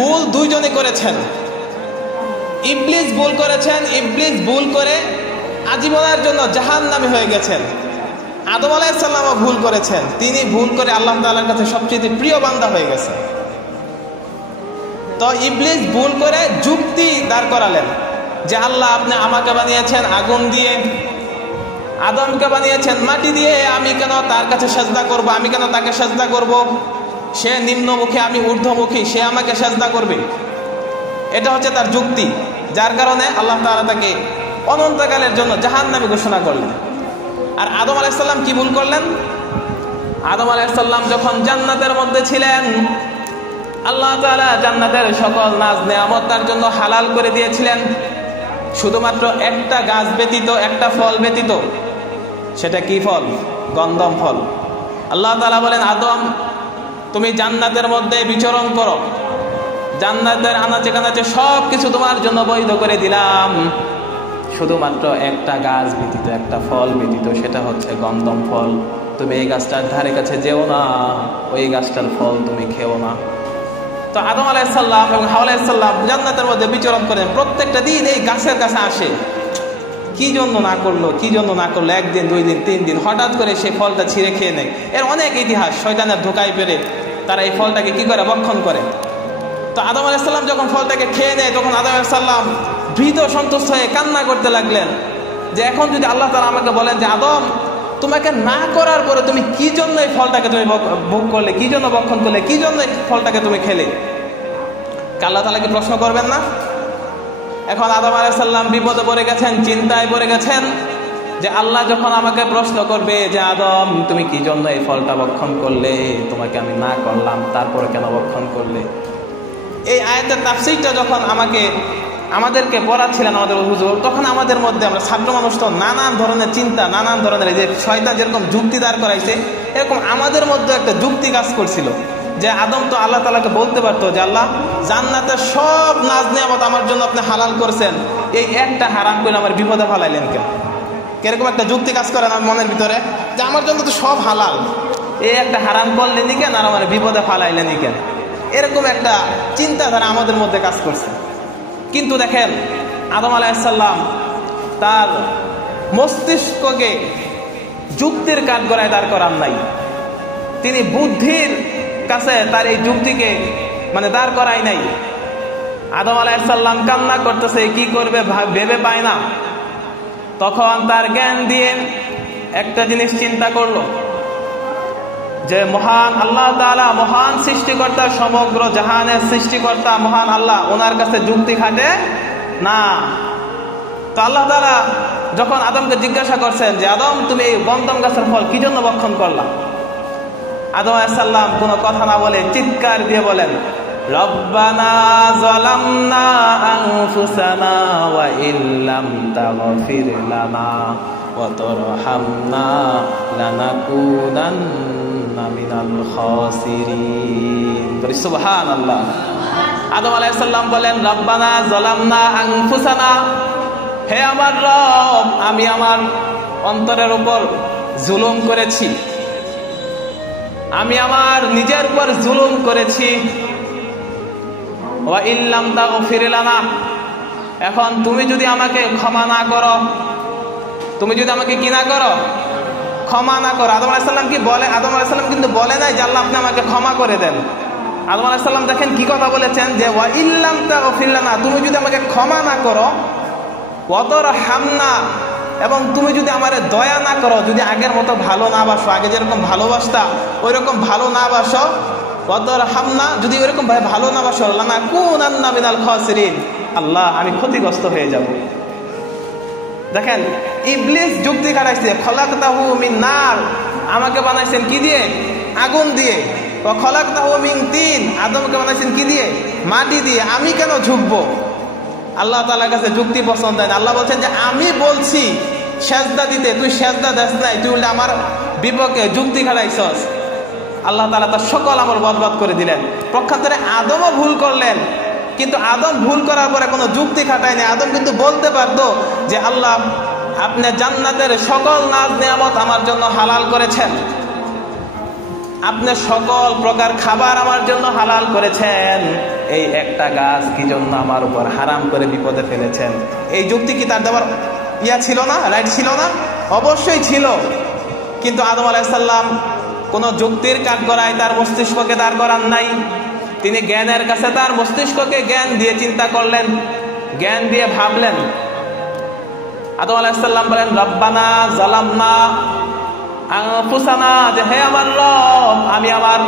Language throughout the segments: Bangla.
ভুল দুইজনে করেছেন। ইবলিস ভুল করেছেন, ইবলিস ভুল করে আজীবনের জন্য জাহান্নামী হয়ে গেছেন। আদম আলাইহিস সালামও ভুল করেছেন, তিনি ভুল করে আল্লাহ তাআলার কাছে সবচেয়ে প্রিয় বান্দা হয়ে গেছেন। তো ইবলিস ভুল করে যুক্তি দাঁড় করালেন যে আল্লাহ আপনি আমাকে বানিয়েছেন আগুন দিয়ে, আদমকে বানিয়েছেন মাটি দিয়ে, আমি কেন তার কাছে সেজদা করব, আমি কেন তাকে সেজদা করব, সে নিম্নমুখী আমি ঊর্ধ্বমুখী, সে আমাকে সেজদা করবে। এটা হচ্ছে তার যুক্তি, যার কারণে আল্লাহ তাআলা তাকে অনন্তকালের জন্য জাহান্নামী ঘোষণা করলেন। আর আদম আলাইহিস সালাম কি ভুল করলেন? আদম আলাইহিস সালাম যখন জান্নাতের মধ্যে ছিলেন, আল্লাহ তাআলা জান্নাতের সকল নাজ নেয়ামত তার জন্য হালাল করে দিয়েছিলেন, শুধুমাত্র একটা গাছ ব্যতীত, একটা ফল ব্যতীত। সেটা কি ফল? গন্ধম ফল। আল্লাহ তাআলা বলেন, আদম তুমি জান্নাতের মধ্যে বিচরণ করো, জান্নাতের আনাচে কানাচে সব কিছু তোমার জন্য বৈধ করে দিলাম, শুধুমাত্র একটা গাছ ব্যতীত, একটা ফল ব্যতীত, সেটা হচ্ছে গন্ধম ফল। তুমি এই গাছটার ধারে কাছে যেও না, ওই গাছটার ফল তুমি খেও না। তো আদম আলাইহিস সালাম এবং হাওয়া আলাইহিস সালাম জান্নাতের মধ্যে বিচরণ করেন, প্রত্যেকটা দিন এই গাছের কাছে আসে। কি জন্য না করলো, কি জন্য না করলো, একদিন, দুই দিন, তিন দিন, হঠাৎ করে সেই ফলটা ছিঁড়ে খেয়ে নেয়। এর অনেক ইতিহাস, শয়তানের ধোঁকায় পেরে তারা এই ফলটাকে কি করে, ভক্ষণ করে। তো আদম আলাইহিস সালাম যখন ফলটাকে খেয়ে নেয়, তখন আদম আলাইহিস সালাম ভীত সন্তুষ্ট হয়ে কান্না করতে লাগলেন যে এখন যদি আল্লাহ তাআলা আমাকে বলেন যে আদম তোমাকে না করার পরে তুমি কি জন্য এই ফলটাকে তুমি ভোগ করলে, কি জন্য ভক্ষণ করলে, কি জন্য এই ফলটাকে তুমি খেলে, আল্লাহ তাআলা কি প্রশ্ন করবেন না? এখন আদম আলাইহিস সালাম বিপদে পড়ে গেছেন, চিন্তায় পড়ে গেছেন যে আল্লাহ যখন আমাকে প্রশ্ন করবে যে আদম তুমি কি জন্য এই ফলটা ভক্ষণ করলে, তোমাকে আমি না করলাম, তারপরে কেন ভক্ষণ করলে। এই আয়াতের তাফসীরটা যখন আমাদেরকে পড়াচ্ছিলেন আমাদের হুজুর, তখন আমাদের মধ্যে, আমরা ছাত্র মানুষ তো, নানান ধরনের চিন্তা, নানান ধরনের, এই যে শয়তান যেরকম যুক্তি দাঁড় করাইছে, এরকম আমাদের মধ্যে একটা যুক্তি কাজ করছিল যে আদম তো আল্লাহ তাআলাকে বলতে পারতো যে আল্লাহ জান্নাতের সব নাজ নিয়ামত আমার জন্য আপনি হালাল করেছেন, এই একটা হারাম করে আমার বিপদে ফেলাইলেন কেন? এরকম একটা যুক্তি কাজ করে আমার মনের ভিতরে যে আমার জন্য তো সব হালাল, এই একটা হারাম করলেনই কেন, আর আমার বিপদে ফেলাইলেনই কেন? এরকম একটা চিন্তাধারা আমাদের মধ্যে কাজ করছে। কিন্তু দেখেন আদম আলাইহিস সালাম তার মস্তিষ্ককে যুক্তির কাঠগড়ায় দাঁড় করান নাই, তিনি বুদ্ধির কাছে তার এই যুক্তিকে দাঁড় করাই নাই। আদম আলাইহিস সালাম কান্না করতেছে, কি করবে ভেবে পায় না। তখন তার জ্ঞান দিয়ে একটা জিনিস চিন্তা করলো যে মহান আল্লাহ তাআলা, মহান সৃষ্টিকর্তা, সমগ্র জাহানের সৃষ্টিকর্তা মহান আল্লাহ, ওনার কাছে যুক্তি খাটে না। তো আল্লাহ তাআলা যখন আদমকে জিজ্ঞাসা করছেন যে আদম তুমি এই গন্ধম গাছের ফল কি জন্য ভক্ষণ করলা, আদম আলাইহিস সালাম কোনো কথা না বলে চিৎকার দিয়ে বলেন, রব্বানা যালামনা আনফুসানা ওয়া ইল্লাম তাগফির লানা ওয়া তারহামনা লানাকুনান্না মিনাল খাসিরিন। সুবহানাল্লাহ। আদম আলাইহিস সালাম বলেন, রব্বানা যালামনা আনফুসানা, হে আমার রব, আমি আমার অন্তরের উপর জুলুম করেছি, আমি আমার নিজের উপর জুলুম করেছি। ওয়া ইল্লাম তাগফির লানা, এখন তুমি যদি আমাকে ক্ষমা না করো, তুমি যদি আমাকে কি না করো, ক্ষমা না করো। আদম আলাইহিস সালাম কি বলে? আদম আলাইহিস সালাম কিন্তু বলে নাই যে আল্লাহ আপনি আমাকে ক্ষমা করে দেন। আদম আলাইহিস সালাম দেখেন কি কথা বলেছেন যে ওয়া ইল্লাম তাগফির লানা, তুমি যদি আমাকে ক্ষমা না করো, ওয়া তারহামনা, এবং তুমি যদি আমারে দয়া না করো, যদি আগের মতো ভালো না বাসো, আগে যেরকম ভালোবাসতা ওই রকম ভালো না বাসো, ওয়া তারহামনা, যদি ওইরকম ভালো না বাসো, লানাকুনান্না মিনাল খাসিরিন, আল্লাহ আমি ক্ষতিগ্রস্ত হয়ে যাব। দেখেন ইবলিস যুক্তি খাটাইছে, খলাকতাহু মিন নার, আমাকে বানাইছেন কি দিয়ে? আগুন দিয়ে। ওয়া খলাকতাহু মিন তিন, আদমকে বানাইছেন কি দিয়ে? মাটি দিয়ে, আমি কেন ঝুঁকবো? আল্লাহ তাআলার কাছে যুক্তি পছন্দ হয় না। আল্লাহ বলছেন যে আমি বলছি সেজদা দিতে, তুই সেজদা দেস নাই, তুই উল্টা আমার বিপক্ষে যুক্তি খাটাইছস। আল্লাহ তাআলা তার সকল আমল বরবাদ করে দিলেন। পক্ষান্তরে আদমও ভুল করলেন, কিন্তু আদম ভুল করার পরে কোনো যুক্তি খাটায়নি। আদম কিন্তু বলতে পারতো যে আল্লাহ আপনি জান্নাতের সকল নাজ নিয়ামত আমার জন্য হালাল করেছেন, আপনি সকল প্রকার খাবার আমার জন্য হালাল করেছেন, এই একটা গাছ কি জন্য আমার উপর হারাম করে বিপদে ফেলেছেন। এই যুক্তি কি তার দেওয়ার ছিল না, রাইট ছিল না? অবশ্যই ছিল। কিন্তু আদম আলাইহিস সালাম কোনো যুক্তির কাঠগড়ায় তার মস্তিষ্ককে দাঁড় করান নাই। তিনি জ্ঞানের কাছে তার মস্তিষ্ককে জ্ঞান দিয়ে চিন্তা করলেন, জ্ঞান দিয়ে ভাবলেন। আদম আলাইহিস সালাম বলেন, রব্বানা যালামনা আনফুসানা, যে হে আমার রব, আমি আমার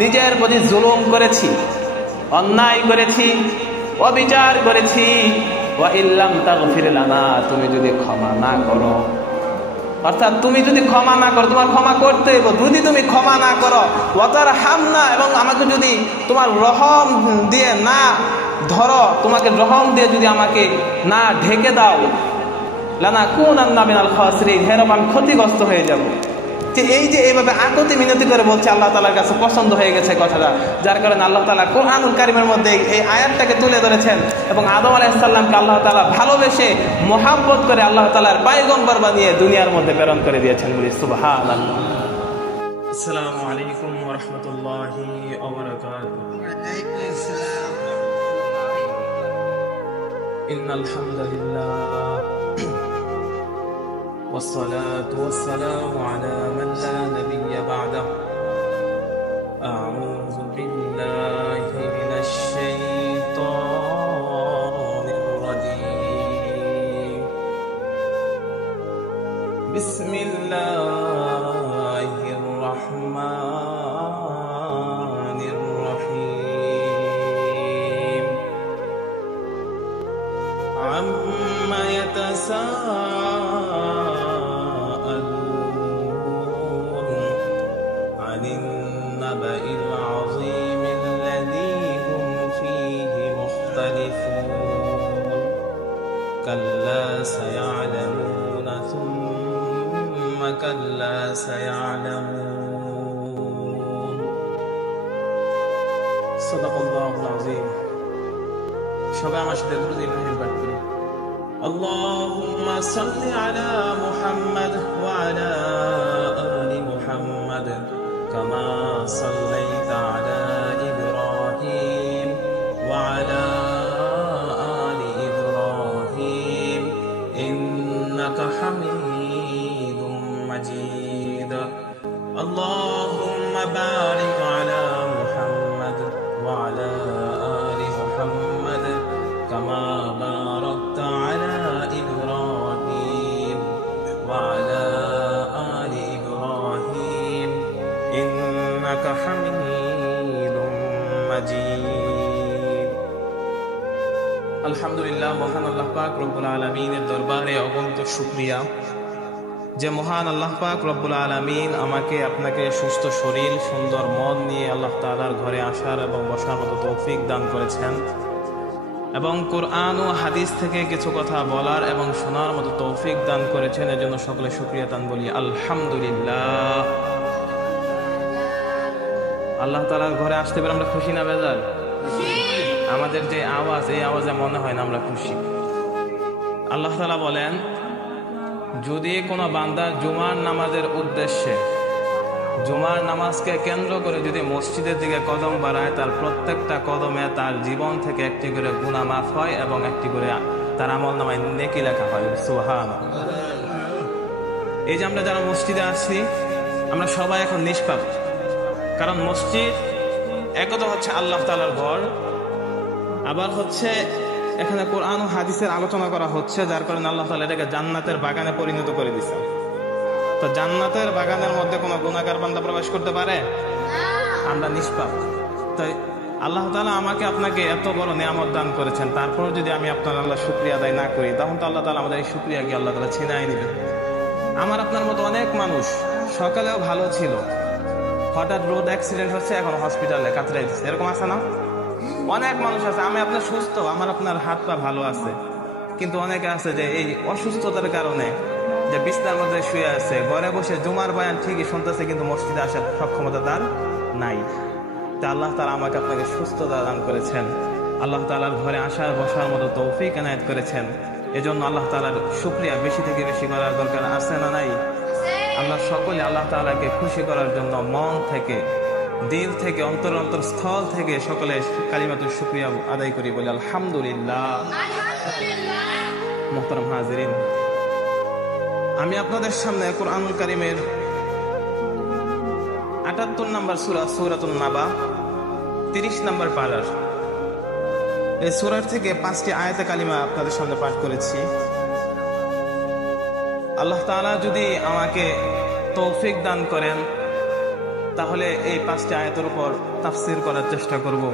নিজের প্রতি জুলুম করেছি, অন্যায় করেছি, অবিচার করেছি। ওয়া ইল্লাম তাগফির লানা, তুমি যদি ক্ষমা না করো, অর্থাৎ তুমি যদি ক্ষমা না করো, তোমার ক্ষমা করতে হবে। যদি তুমি ক্ষমা না করো, ওয়াতার হামনা, এবং আমাকে যদি তোমার রহম দিয়ে না ধরো, তোমাকে রহম দিয়ে যদি আমাকে না ঢেকে দাও, লানাকুনান্না মিনাল খাসিরিন, হেরম আমি ক্ষতিগ্রস্ত হয়ে যাব। যে এই যে এইভাবে আকুতি মিনতি করে বলছে, আল্লাহ তাআলার কাছে পছন্দ হয়ে গেছে কথাটা, যার কারণে আল্লাহ তাআলা কোরআনুল কারীমের মধ্যে এই আয়াতটাকে তুলে ধরেছেন। এবং আদম আলাইহিস সালামকে আল্লাহ তাআলা ভালোবেসে মহব্বত করে আল্লাহ তাআলার পয়গম্বর বানিয়ে দুনিয়ার মধ্যে প্রেরণ করে দিয়েছেন। বলি সুবহানাল্লাহ। আসসালামু আলাইকুম ওয়া রাহমাতুল্লাহি ওয়া বারাকাতুহু। ওয়া আলাইকুম আসসালাম। ইন্নাল হামদুলিল্লাহ والصلاة والسلام على من لا نبي بعده. أعوذ بالله من الشيطان الرجيم. بسم الله الرحمن الرحيم. عما يتساءلون عن النبأ العظيم الذي هم فيه مختلفون. كلا سيعلمون ثم كلا سيعلمون. صدق الله العظيم. সবাই আমার সাথে দ্রুত ইব্রাহিম পাঠ করি। اللهم صل على محمد وعلى آل محمد كما صليت على إبراهيم وعلى آل إبراهيم إنك حميد مجيد. اللهم بارك على محمد وعلى آل محمد كما باركت على إبراهيم وعلى آل إبراهيم إنك حميد مجيد. আলহামদুলিল্লাহ, মহান আল্লাহ পাক রব্বুল আলামিনের দরবারে অগণিত শুকরিয়া যে মহান আল্লাহ পাক রব্বুল আলামিন আমাকে আপনাকে সুস্থ শরীর, সুন্দর মন নিয়ে আল্লাহ তাআলার ঘরে আসার এবং বসার মতো তৌফিক দান করেছেন, এবং কোরআন ও হাদিস থেকে কিছু কথা বলার এবং শোনার মতো তৌফিক দান করেছেন। এর জন্য সকলে শুকরিয়া দান বলি আলহামদুলিল্লাহ। আল্লাহ তাআলার ঘরে আসতে পেরে আমরা খুশি না বেজার? আমাদের যে আওয়াজ, এই আওয়াজে মনে হয় না আমরা খুশি। আল্লাহ তাআলা বলেন, যদি কোনো বান্দা জুমার নামাজের উদ্দেশ্যে, জুমার নামাজকে কেন্দ্র করে যদি মসজিদের দিকে কদম বাড়ায়, তার প্রত্যেকটা কদমে তার জীবন থেকে একটি করে গুনাহ মাফ হয় এবং একটি করে তার আমলনামায় নেকি লেখা হয়। সুবহানাল্লাহ। এই যে আমরা যারা মসজিদে আছি, আমরা সবাই এখন নিষ্পাপ, কারণ মসজিদ একত হচ্ছে আল্লাহ তাআলার ঘর, আবার হচ্ছে এখানে কোরআন ও হাদিসের আলোচনা করা হচ্ছে, যার কারণে আল্লাহ তাআলা এটাকে জান্নাতের বাগানে পরিণত করে দিয়েছে। তো জান্নাতের বাগানের মধ্যে কোনো গুনাহগার বান্দা প্রবেশ করতে পারে? আমরা নিষ্পাপ। তাই আল্লাহ তাআলা আমাকে আপনাকে এত বড় নিয়ামত দান করেছেন, তারপর যদি আমি আপনার আল্লাহ শুকরিয়া আদায় না করি, তখন তো আল্লাহ তাআলা আমাদের এই শুকরিয়া কি আল্লাহ তাআলা ছিনাই নেবেন। আমার আপনার মতো অনেক মানুষ সকালেও ভালো ছিল, হঠাৎ রোড অ্যাক্সিডেন্ট হচ্ছে, এখন হসপিটালে কাতরাইতেছে, এরকম আছে না? অনেক মানুষ আছে, আমি আপনার সুস্থ, আমার আপনার হাত পা ভালো আছে, কিন্তু অনেকে আছে যে এই অসুস্থতার কারণে যে বিছনার মধ্যে শুয়ে আছে, ঘরে বসে জুমার বয়ান ঠিকই শুনতেছে, কিন্তু মসজিদে আসার সক্ষমতা তার নাই। তা আল্লাহ তাআলা আমাকে আপনাকে সুস্থতা দান করেছেন, আল্লাহ তাআলার ঘরে আসার বসার মতো তৌফিক এনায়েত করেছেন। এজন্য আল্লাহ তাআলার শুকরিয়া বেশি থেকে বেশি করার দরকার আছে না নাই? আমরা সকলে আল্লাহ তাআলাকে খুশি করার জন্য মন থেকে দিল থেকে অন্তরস্থল থেকে সকলে কালিমাতুল শুকরিয়া আদায় করি, বলে আলহামদুলিল্লাহ। মুহতারাম হাজিরিন, আমি আপনাদের সামনে কুরআনুল কারীমের ৭৮ নম্বর সূরা সূরাতুন নাবা ৩০ নম্বর পারার এই সূরার থেকে ৫টি আয়াতে কালিমা আপনাদের সামনে পাঠ করেছি। আল্লাহ তাআলা যদি আমাকে তৌফিক দান করেন তাহলে এই ৫টি আয়াতের উপর তাফসীর করার চেষ্টা করব।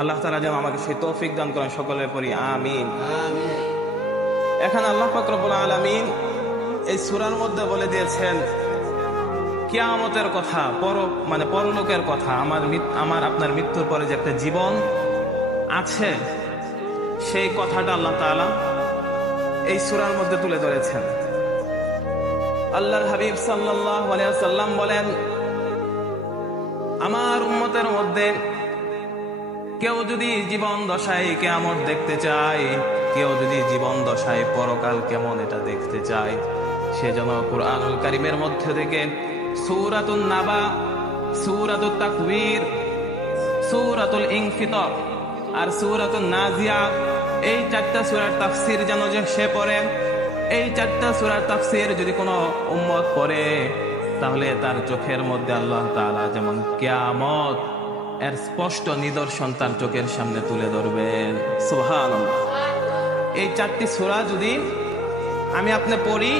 আল্লাহ তাআলা যেন আমাকে সেই তৌফিক দান করেন, সকলে পড়ি আমিন। এখন আল্লাহ পাক রব্বুল আলামিন এই সূরার মধ্যে বলে দিয়েছেন কিয়ামতের কথা, পরলোকের কথা, আমার আপনার মৃত্যুর পরে যে একটা জীবন আছে সেই কথাটা আল্লাহ তাআলা এই সূরার মধ্যে তুলে ধরেছেন। আল্লাহর হাবিব সাল্লাল্লাহু আলাইহি ওয়াসাল্লাম বলেন, আমার উম্মতের মধ্যে কেউ যদি জীবন দশায় কিয়ামত দেখতে চায়, কেউ যদি জীবন দশায় পরকাল কেমন এটা দেখতে চায়, সে যেন কুরআনুল কারীমের মধ্যে থেকে সূরাতুন নাবা, সূরাতুত তাকবীর, সূরাতুল ইনফিতার আর সূরাতুন নাজিয়াত, এই 4টা সূরার তাফসীর যেন সে পড়ে। এই 4টা সূরার তাফসীর যদি কোনো উম্মত পড়ে তাহলে তার চোখের মধ্যে আল্লাহ তাআলা যেমন কিয়ামত এর স্পষ্ট নিদর্শন তার চোখের সামনে তুলে ধরবেন। সুবহানাল্লাহ। এই 4টি সূরা যদি আমি আপনি পড়ি,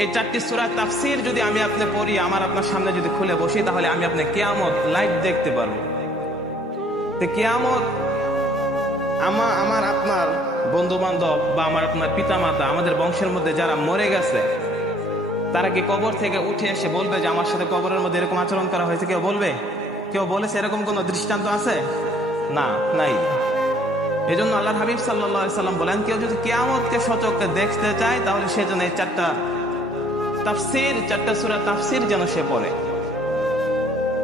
এই 4টি সূরার তাফসীর যদি আমি আপনি পড়ি, আমার আপনার সামনে যদি খুলে বসি, তাহলে আমি আপনি কিয়ামত লাইভ দেখতে পারবো। তো কিয়ামত আমার আপনার বন্ধু বান্ধব বা আমার আপনার পিতামাতা, আমাদের বংশের মধ্যে যারা মরে গেছে, তারা কি কবর থেকে উঠে এসে বলবে যে আমার সাথে কবরের মধ্যে এরকম আচরণ করা হয়েছে? কেউ বলবে? কেউ বলেছে এরকম কোন দৃষ্টান্ত আছে? না, নাই। এই জন্য আল্লাহর হাবিব সাল্লাল্লাহু আলাইহি সাল্লাম বলেন, কেউ যদি কিয়ামতকে সচক্ষে দেখতে চায় তাহলে সে যেন এই 4টা তাফসীর, 4টা সূরা তাফসীর যেন সে পড়ে।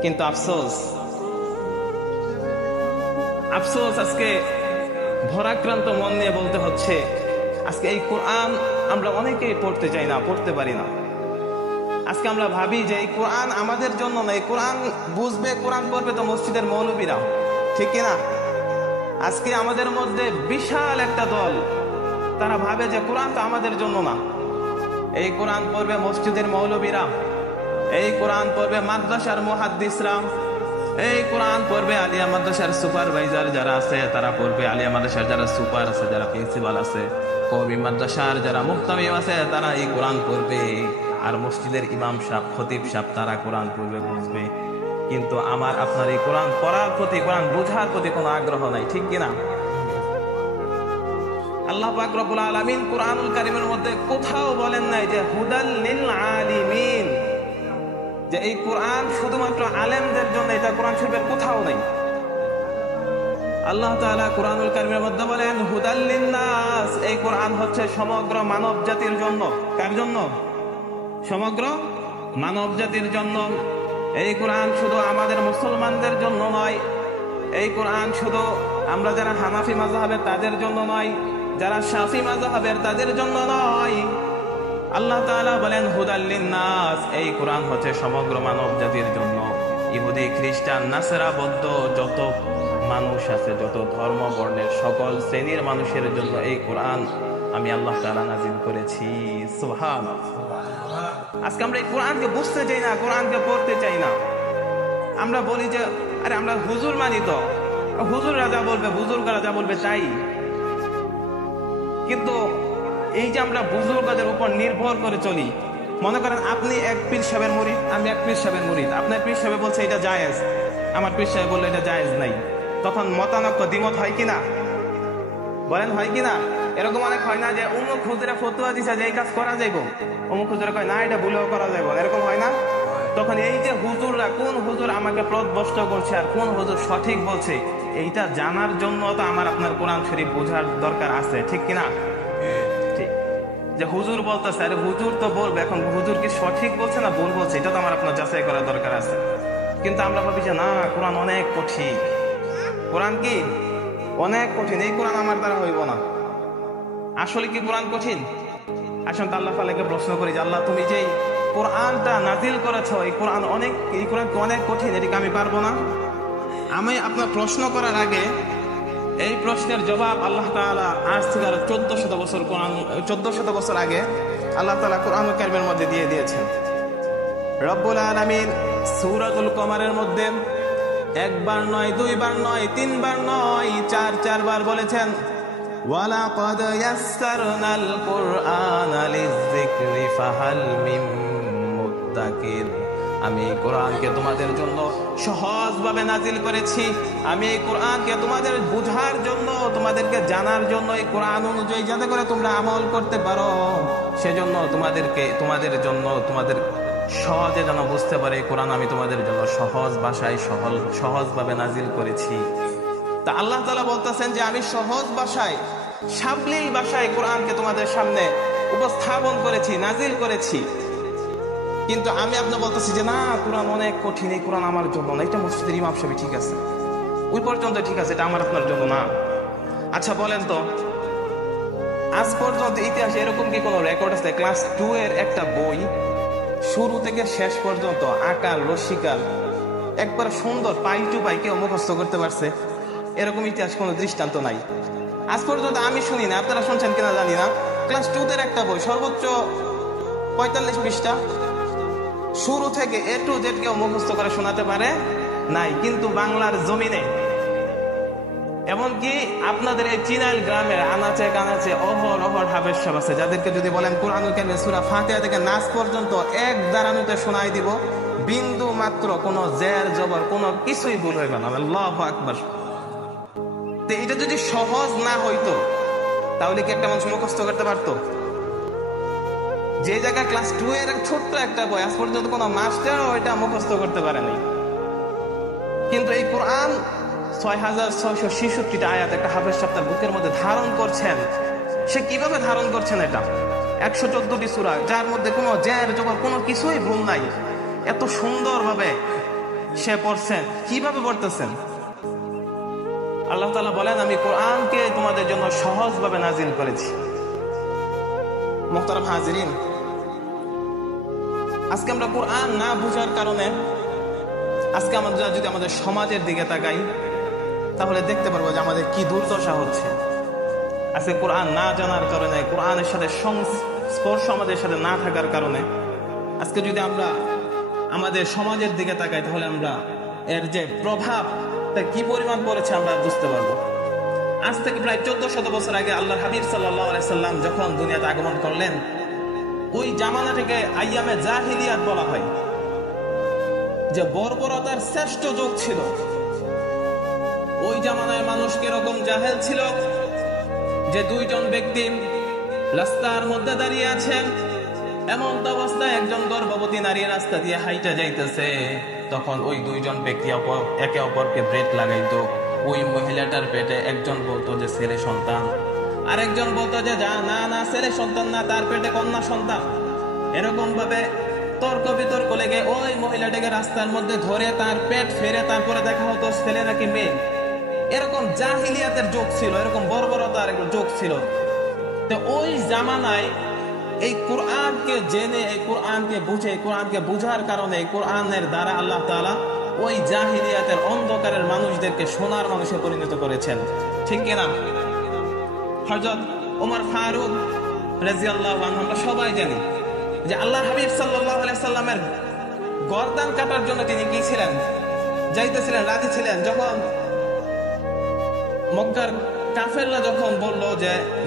কিন্তু আফসোস আজকে ভরাক্রান্ত মন নিয়ে বলতে হচ্ছে, আজকে এই কোরআন আমরা অনেকেই পড়তে চাই না, পড়তে পারি না। আজকে আমরা ভাবি যে এই কোরআন আমাদের জন্য না, এই কোরআন বুঝবে, কোরআন পড়বে তো মসজিদের মৌলবীরা, ঠিক কিনা? আজকে আমাদের মধ্যে বিশাল একটা দল, তারা ভাবে যে কোরআন তো আমাদের জন্য না, এই কোরআন পড়বে মসজিদের মৌলবীরা, এই কোরআন পড়বে মাদ্রাসার মুহাদ্দিসরা, এই কোরআন পড়বে আলিয়া মাদ্রাসার সুপারভাইজার যারা আছে তারা পড়বে, আলিয়া মাদ্রাসার যারা সুপার আছে, যারা প্রিন্সিপাল আছে, কওমি মাদ্রাসার যারা মুহতামিম আছে তারা এই কোরআন পড়বে, আর মসজিদের ইমাম সাহেব, খতিব সাহেব তারা কোরআন পড়বে, বুঝবে। কিন্তু আমার আপনার এই কোরআন পড়ার প্রতি, কোরআন বোঝার প্রতি কোনো আগ্রহ নাই, ঠিক কিনা? আল্লাহ পাক রব্বুল আলামিন কুরআনুল কারীমের মধ্যে কোথাও বলেন নাই যে হুদাল লিল আলিমিন, যে এই কোরআন শুধুমাত্র আলেমদের জন্য, এটা কোরআন শরীফের কোথাও নাই। আল্লাহ তাআলা কুরআনুল কারীমের মধ্যে বলেন হুদাল লিন্নাস, এই কোরআন হচ্ছে সমগ্র মানব জাতির জন্য। কার জন্য? সমগ্র মানব জাতির জন্য। এই কোরআন শুধু আমাদের মুসলমানদের জন্য নয়, এই কোরআন শুধু আমরা যারা হানাফি মাযহাবের তাদের জন্য নয়, যারা শাফি মাযহাবের তাদের জন্য নয়। আল্লাহ তাআলা বলেন হুদাল লিন্নাস, এই কোরআন হচ্ছে সমগ্র মানব জাতির জন্য। ইহুদি, খ্রিস্টান, নাসারা, বৌদ্ধ, যত মানুষ আছে, যত ধর্ম বর্ণের সকল শ্রেণীর মানুষের জন্য এই কোরআন আমি আল্লাহ তাআলা নাযিল করেছি। সুবহানাল্লাহ। আজকে আমরা এই কোরআনকে বুঝতে চাই না, কোরআনকে পড়তে চাই না। আমরা বলি যে আরে আমরা হুজুর মানি, তো হুজুররা যা বলবে, বুজুর্গরা যা বলবে তাই। কিন্তু এই যে আমরা বুজুর্গদের উপর নির্ভর করে চলি, মনে করেন আপনি এক পীর সাহেবের মুরিদ, আমি এক পীর সাহেবের মুরিদ, আপনার পীর সাহেব বলছে এটা জায়েজ, আমার পীর সাহেব বললো এটা জায়েজ নাই, তখন মতানক্য, দ্বিমত হয় কিনা? বলেন হয় কিনা? এরকম অনেক হয় না যে অমুক হুজুরে ফতোয়া দিছে যে এই কাজ করা যাইব, অমুক হুজুরে কয় না এটা ভুলেও করা যাইব, এরকম হয় না? তখন এই যে হুজুররা, কোন হুজুর আমাকে পথভ্রষ্ট করছে আর কোন হুজুর সঠিক বলছে, এইটা জানার জন্য তো আমার আপনার কোরআন শরীফ বোঝার দরকার আছে, ঠিক কিনা? ঠিক। যে হুজুর বলতেছে, আরে হুজুর তো বলবে, এখন হুজুর কি সঠিক বলছে না ভুল বলছে, এটা তো আমার আপনার যাচাই করার দরকার আছে। কিন্তু আমরা ভাবি যে না, কোরআন অনেক কঠিন, কোরআন কি অনেক কঠিন, এই কোরআন আমার দ্বারা হইব না। আসলে কি কোরআন কঠিন? আসলে আল্লাহ তাআলাকে প্রশ্ন করি যে আল্লাহ তুমি যেই কোরআনটা নাজিল করেছো, এই কোরআন অনেক কঠিন, এটিকে আমি পারবো না? আমি আপনার প্রশ্ন করার আগে এই প্রশ্নের জবাব আল্লাহ তাআলা আজ থেকে আরো 1400 বছর আগে আল্লাহ তাআলা কোরআনুল কারীমের মধ্যে দিয়ে দিয়েছেন। রব্বুল আলামিন সূরাতুল কমারের মধ্যে একবার নয়, দুইবার নয়, তিনবার নয়, চারবার বলেছেন, ওয়ালাকাদ ইয়াসসারনাল কুরআনা লিযিকরি ফাহাল মিন মুদ্দাকির। আমি এই কোরআনকে তোমাদের জন্য সহজভাবে নাজিল করেছি। আমি এই কোরআনকে তোমাদের বুঝার জন্য, তোমাদেরকে জানার জন্য, এই কোরআন অনুযায়ী যাতে করে তোমরা আমল করতে পারো, সেজন্য তোমাদের সহজে যেন বুঝতে পারে এই কোরআন আমি তোমাদের জন্য সহজ ভাষায় সহজভাবে নাজিল করেছি। তা আল্লাহ তাআলা বলতেছেন যে আমি সহজ ভাষায়, সাবলীল ভাষায় কোরআনকে তোমাদের সামনে উপস্থাপন করেছি, নাজিল করেছি। কিন্তু আমি আপনি বলতেছি যে না, কোরআন অনেক কঠিন, এই কোরআন আমার জন্য না। এটা মসজিদের ইমাম সাহেব ঠিক আছে, ওই পর্যন্ত ঠিক আছে, এটা আমার আপনার জন্য না। আচ্ছা বলেন তো, আজ পর্যন্ত ইতিহাসে এরকম কি কোনো রেকর্ড আছে ক্লাস 2 এর একটা বই শুরু থেকে শেষ পর্যন্ত আকার রসিকার একবার সুন্দর পাই টু পাই কেউ মুখস্থ করতে পারছে? এরকম ইতিহাস কোনো দৃষ্টান্ত নাই আজ পর্যন্ত, আমি শুনি না। আপনারা শুনছেন কিনা জানি না, ক্লাস 2 এর একটা বই সর্বোচ্চ 45 পৃষ্ঠা, শুরু থেকে A to Z কেউ মুখস্থ করে শোনাতে পারে নাই। কিন্তু বাংলার জমিনে, এমনকি আপনাদের এই চিনাইল গ্রামের আনাচে কানাচে অহর হাফেজ সাহেব আছে, যাদেরকে যদি বলেন কোরআনুল কারীমের সূরা ফাতিহা থেকে নাস পর্যন্ত এক দাঁড়ানোতে শোনাই দিব, বিন্দু মাত্র কোনো জের জবর কোনো কিছুই ভুল হইবে না। আল্লাহু আকবার। তো এটা যদি সহজ না হইতো তাহলে কি একটা মানুষ মুখস্থ করতে পারতো? যে জায়গায় ক্লাস 2 এর ছোট্ট একটা বই আজ পর্যন্ত কোনো মাস্টার ওইটা মুখস্থ করতে পারেনি। কিন্তু এই কোরআন 6666টা আয়াত একটা হাফেজ সাহেব তার বুকের মধ্যে ধারণ করছেন। সে কিভাবে ধারণ করছেন? এটা 114টি সূরা, যার মধ্যে কোনো জের জবর কোনো কিছুই ভুল নাই। এত সুন্দরভাবে সে পড়ছেন। কিভাবে পড়তেছেন? আল্লাহ তাআলা বলেন আমি কোরআনকে তোমাদের জন্য সহজভাবে নাজিল করেছি। মুহতারাম হাজিরিন, আজকে আমরা কোরআন না বুঝার কারণে, আজকে আমরা যদি আমাদের সমাজের দিকে তাকাই তাহলে দেখতে পারবো যে আমাদের কি দুর্দশা হচ্ছে। আজকে কোরআন না জানার কারণে, কোরআনের সাথে সংস্পর্শ আমাদের সাথে না থাকার কারণে, আজকে যদি আমরা আমাদের সমাজের দিকে তাকাই তাহলে আমরা এর যে প্রভাব তা কি পরিমাণ পড়েছে আমরা বুঝতে পারবো। আজ থেকে প্রায় 1400 বছর আগে আল্লাহর হাবিব সাল্লাল্লাহু আলাইহি সাল্লাম যখন দুনিয়াতে আগমন করলেন, ওই জামানাটাকে আইয়ামে জাহিলিয়াত বলা হয়, যে বর্বরতার শ্রেষ্ঠ যুগ ছিল। ওই জামানায় মানুষ কিরকম জাহেল ছিল যে দুইজন ব্যক্তি রাস্তার মধ্যে দাঁড়িয়ে আছেন, এমন অবস্থায় একজন গর্ভবতী নারী রাস্তা দিয়ে হাইটা যাইতেছে, তখন ওই দুইজন ব্যক্তি একে অপরকে ব্রেক লাগাইতো। ওই মহিলাটার পেটে একজন বলতো যে ছেলে সন্তান, আর একজন বলতো যে না ছেলে সন্তান না, তার পেটে কন্যা সন্তান। এরকম ভাবে তর্ক বিতর্ক লেগে ওই মহিলাটাকে রাস্তার মধ্যে ধরে তার পেট ফেরে তারপরে দেখা হতো ছেলে নাকি মেয়ে। এরকম জাহিলিয়াতের যুগ ছিল, এরকম বর্বরতার যুগ ছিল। তো ওই জামানায় এই কোরআনকে জেনে, এই কোরআনকে বুঝে, এই কোরআনকে বুঝার কারণে, এই কোরআনের দ্বারা আল্লাহ তাআলা ওই জাহিলিয়াতের অন্ধকারের মানুষদেরকে সোনার মানুষে পরিণত করেছেন। ঠিক কিনা? হযরত ওমর ফারুক রাদিয়াল্লাহু আনহু, আমরা সবাই জানি যে আল্লাহর হাবিব সাল্লাল্লাহু আলাইহি সাল্লামের গর্দান কাটার জন্য তিনি কি ছিলেন? যাইতেছিলেন, রাজি ছিলেন। যখন মক্কার কাফেররা যখন বললো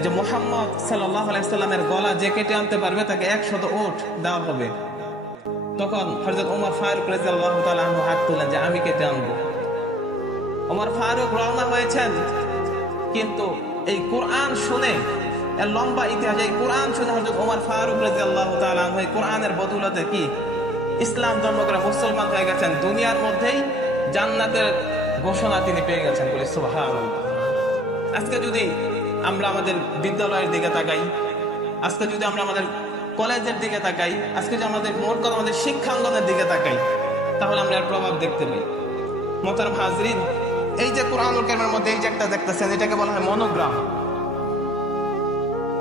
যে মুহাম্মদ সাল্লাল্লাহু আলাইহি সাল্লামের গলা যে কেটে আনতে পারবে তাকে 100 উট দেওয়া হবে, তখন হযরত ওমর ফারুক রাদিয়াল্লাহু তাআলা আনহু হাত তুলেন যে আমি কেটে আনবো। ওমর ফারুক রওনা হয়েছেন, কিন্তু এই কোরআন শুনে, এর লম্বা ইতিহাস, এই কোরআন শুনে হযরত ওমর ফারুক রাদিয়াল্লাহু তাআলা আনহু এই কোরআনের বদৌলতে কি ইসলাম ধর্ম করে মুসলমান হয়ে গেছেন। দুনিয়ার মধ্যেই জান্নাতের ঘোষণা তিনি পেয়ে গেছেন। বলি সুবহানাল্লাহ। আজকে যদি আমরা আমাদের বিদ্যালয়ের দিকে তাকাই, আজকে যদি আমরা আমাদের কলেজের দিকে তাকাই, আজকে যদি আমাদের মোট কথা আমাদের শিক্ষাঙ্গনের দিকে তাকাই, তাহলে আমরা এর প্রভাব দেখতে পাই। মুহতারাম হাজরিন, এই যে কোরআনুল কারীমের মধ্যে এই যে একটা দেখতেছেন, এটাকে বলা হয় মনোগ্রাম।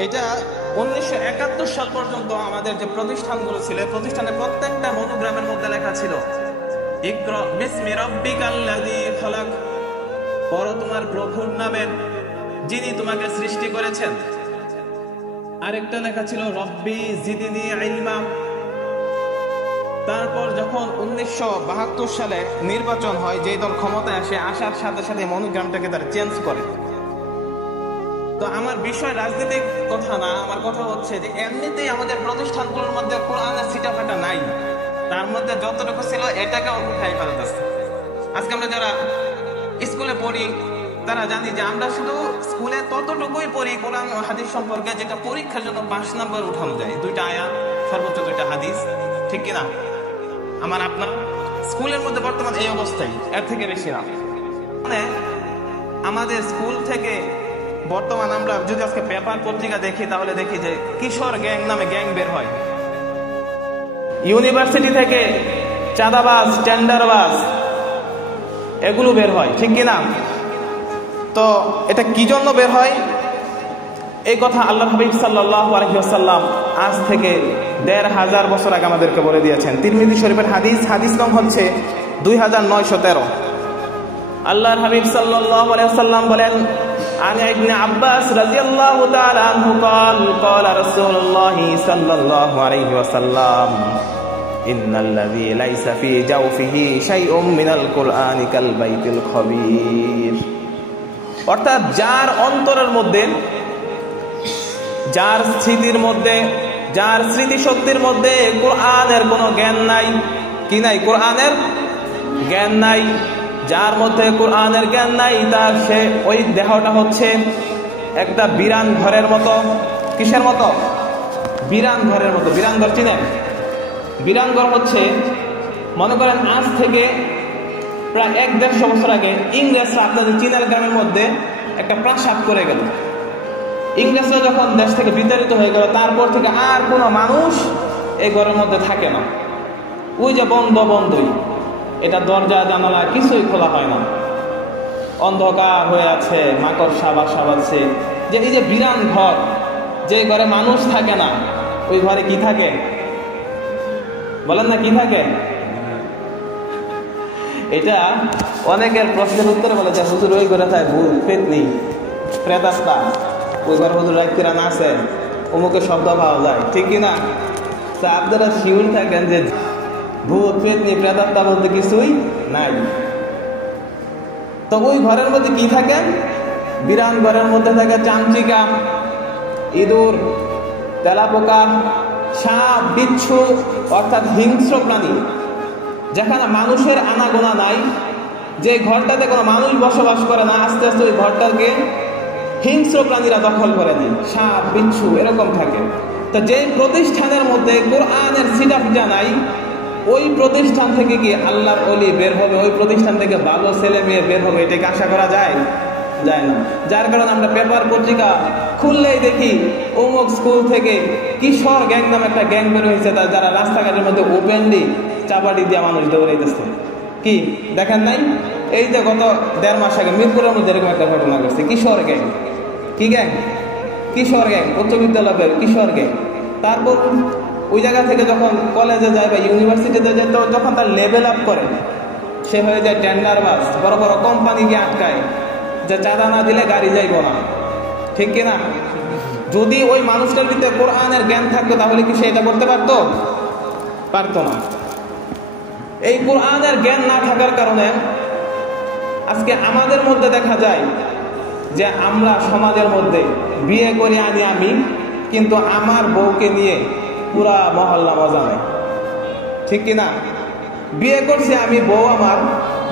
এটা 1971 সাল পর্যন্ত আমাদের যে প্রতিষ্ঠানগুলো ছিল, প্রতিষ্ঠানের প্রত্যেকটা মনোগ্রামের মধ্যে লেখা ছিল ইকরা বিসমি রাব্বিকাল্লাযী খালাক, পড়ো তোমার প্রভুর নামে যিনি তোমাকে সৃষ্টি করেছেন। আরেকটা লেখা ছিল রব্বি জিদনি ইলমা। তারপর যখন 1972 সালে নির্বাচন হয়, যে দল ক্ষমতায় আসে, আসার সাথে সাথে মনোগ্রামটাকে তারা চেঞ্জ করে। তো আমার বিষয় রাজনৈতিক কথা না, আমার কথা হচ্ছে যে এমনিতেই আমাদের প্রতিষ্ঠানগুলোর মধ্যে কোরআনের ছিটাফাটা নাই, তার মধ্যে যতটুকু ছিল এটাকে উঠাই ফেলতেছে। আজকে আমরা যারা স্কুলে পড়ি তারা জানি যে আমরা শুধু স্কুলে ততটুকুই পড়ি কোরআন ও হাদিস সম্পর্কে, যেটা পরীক্ষার জন্য 5 নাম্বার উঠানো যায়, 2টা আয়াত, সর্বোচ্চ 2টা হাদিস, ঠিক কিনা? আমার আপনার স্কুলের মধ্যে বর্তমান এই অবস্থায়, এর থেকে বেশি না। মানে আমাদের স্কুল থেকে বর্তমান আমরা যদি আজকে পেপার পত্রিকা দেখি তাহলে দেখি যে কিশোর গ্যাং নামে গ্যাং বের হয়। ইউনিভার্সিটি থেকে চাঁদাবাজ, টেন্ডারবাজ এগুলো বের হয়, ঠিক কিনা? তো এটা কি জন্য বের হয়? এই কথা আল্লাহর হাবিব সাল্লাল্লাহু আলাইহি ওয়াসাল্লাম আজ থেকে 1500 বছর আগে আমাদেরকে বলে দিয়েছেন। তিরমিজি শরীফের হাদিস নং হচ্ছে 2913। আল্লাহর হাবিব সাল্লাল্লাহু আলাইহি ওয়াসাল্লাম বলেন, عن ابن عباس رضي الله تعالى عنه قال قال رسول الله صلى الله عليه وسلم إن الذي ليس في جوفه شيء من القرآن كالبيت الخبير। অর্থাৎ যার অন্তরের মধ্যে, যার স্মৃতির মধ্যে, যার স্মৃতিশক্তির মধ্যে কোরআনের কোনো জ্ঞান নাই, কি নাই? কোরআনের জ্ঞান নাই। যার মধ্যে কোরআনের জ্ঞান নাই তার সে ওই দেহটা হচ্ছে একটা বিরান ঘরের মতো। কিসের মতো? বিরান ঘরের মতো। বিরান ঘর চিনেন? বিরান ঘর হচ্ছে, মনে করেন আজ থেকে প্রায় 1-150 বছর আগে ইংরেজরা আপনাদের চীনের গ্রামের মধ্যে একটা প্রাসাদ করে গেল। ইংরেজরা যখন দেশ থেকে বিতাড়িত হয়ে গেল, তারপর থেকে আর কোনো মানুষ এই ঘরের মধ্যে থাকে না। ওই যে বন্ধই, এটা দরজা জানালা কিছুই খোলা হয় না, অন্ধকার হয়ে আছে, মাকড়সা বাসা বাঁধছে। যে এই যে বিরান ঘর, যে ঘরে মানুষ থাকে না, ওই ঘরে কি থাকে? বলেন না, কি থাকে? এটা অনেকের প্রশ্নের উত্তরে বলে যে হুজুর ওই ঘরে থাকে ভূত পেতনি প্রেতাত্মা, ওই ঘরে হুজুর রাত্রিরা নাচে, অমুকে শব্দ পাওয়া যায়, ঠিক কিনা? তা আপনারা শিওর থাকেন যে ভূত পেতনি প্রেতাত্মা বলতে কিছুই নাই। তো ওই ঘরের মধ্যে কি থাকে? বিরান ঘরের মধ্যে থাকে চামচিকা, ইঁদুর, তেলাপোকা, সাপ, বিচ্ছু, অর্থাৎ হিংস্র প্রাণী। যেখানে মানুষের আনাগোনা নাই, যে ঘরটাতে কোনো মানুষ বসবাস করে না, আস্তে আস্তে ওই ঘরটাকে হিংস্র প্রাণীরা দখল করে নেয়, সাপ, বিচ্ছু এরকম থাকে। তো যে প্রতিষ্ঠানের মধ্যে কোরআনের ছিটাফিটা নাই, ওই প্রতিষ্ঠান থেকে কি আল্লাহর ওলি বের হবে? ওই প্রতিষ্ঠান থেকে ভালো ছেলে মেয়ে বের হবে? এটাকে আশা করা যায়? যায় না। যার কারণে আমরা পেপার পত্রিকা খুললেই দেখি অমুক স্কুল থেকে কিশোর গ্যাং নামে একটা গ্যাং বের হয়েছে, যারা রাস্তাঘাটের মধ্যে ওপেনলি চাপাটি দিয়ে মানুষ দৌড়াইতেছে। কি দেখেন নাই? এই যে গত 1.5 মাস আগে মিরপুরের মধ্যে এরকম একটা ঘটনা ঘটছে, কিশোর গ্যাং। কি গ্যাং? কিশোর গ্যাং, উচ্চ বিদ্যালয়ের কিশোর গ্যাং। তারপর ওই জায়গা থেকে যখন কলেজে যায় বা ইউনিভার্সিটিতে যায়, তো যখন তার লেভেল আপ করে, সে হয়ে যায় টেন্ডারবাজ, বড় বড় কোম্পানিকে আটকায় যে চাঁদা না দিলে গাড়ি যাইব না, ঠিক কিনা? যদি ওই মানুষটার ভিতরে কোরআনের জ্ঞান থাকতো তাহলে কি সে এটা করতে পারতো? পারতো না। এই কোরআনের জ্ঞান না থাকার কারণে আজকে আমাদের মধ্যে দেখা যায় যে আমরা সমাজের মধ্যে বিয়ে করে আনি আমি, কিন্তু আমার বউকে নিয়ে পুরা মহল্লা মজা নেয়, ঠিক কিনা? বিয়ে করছি আমি, বউ আমার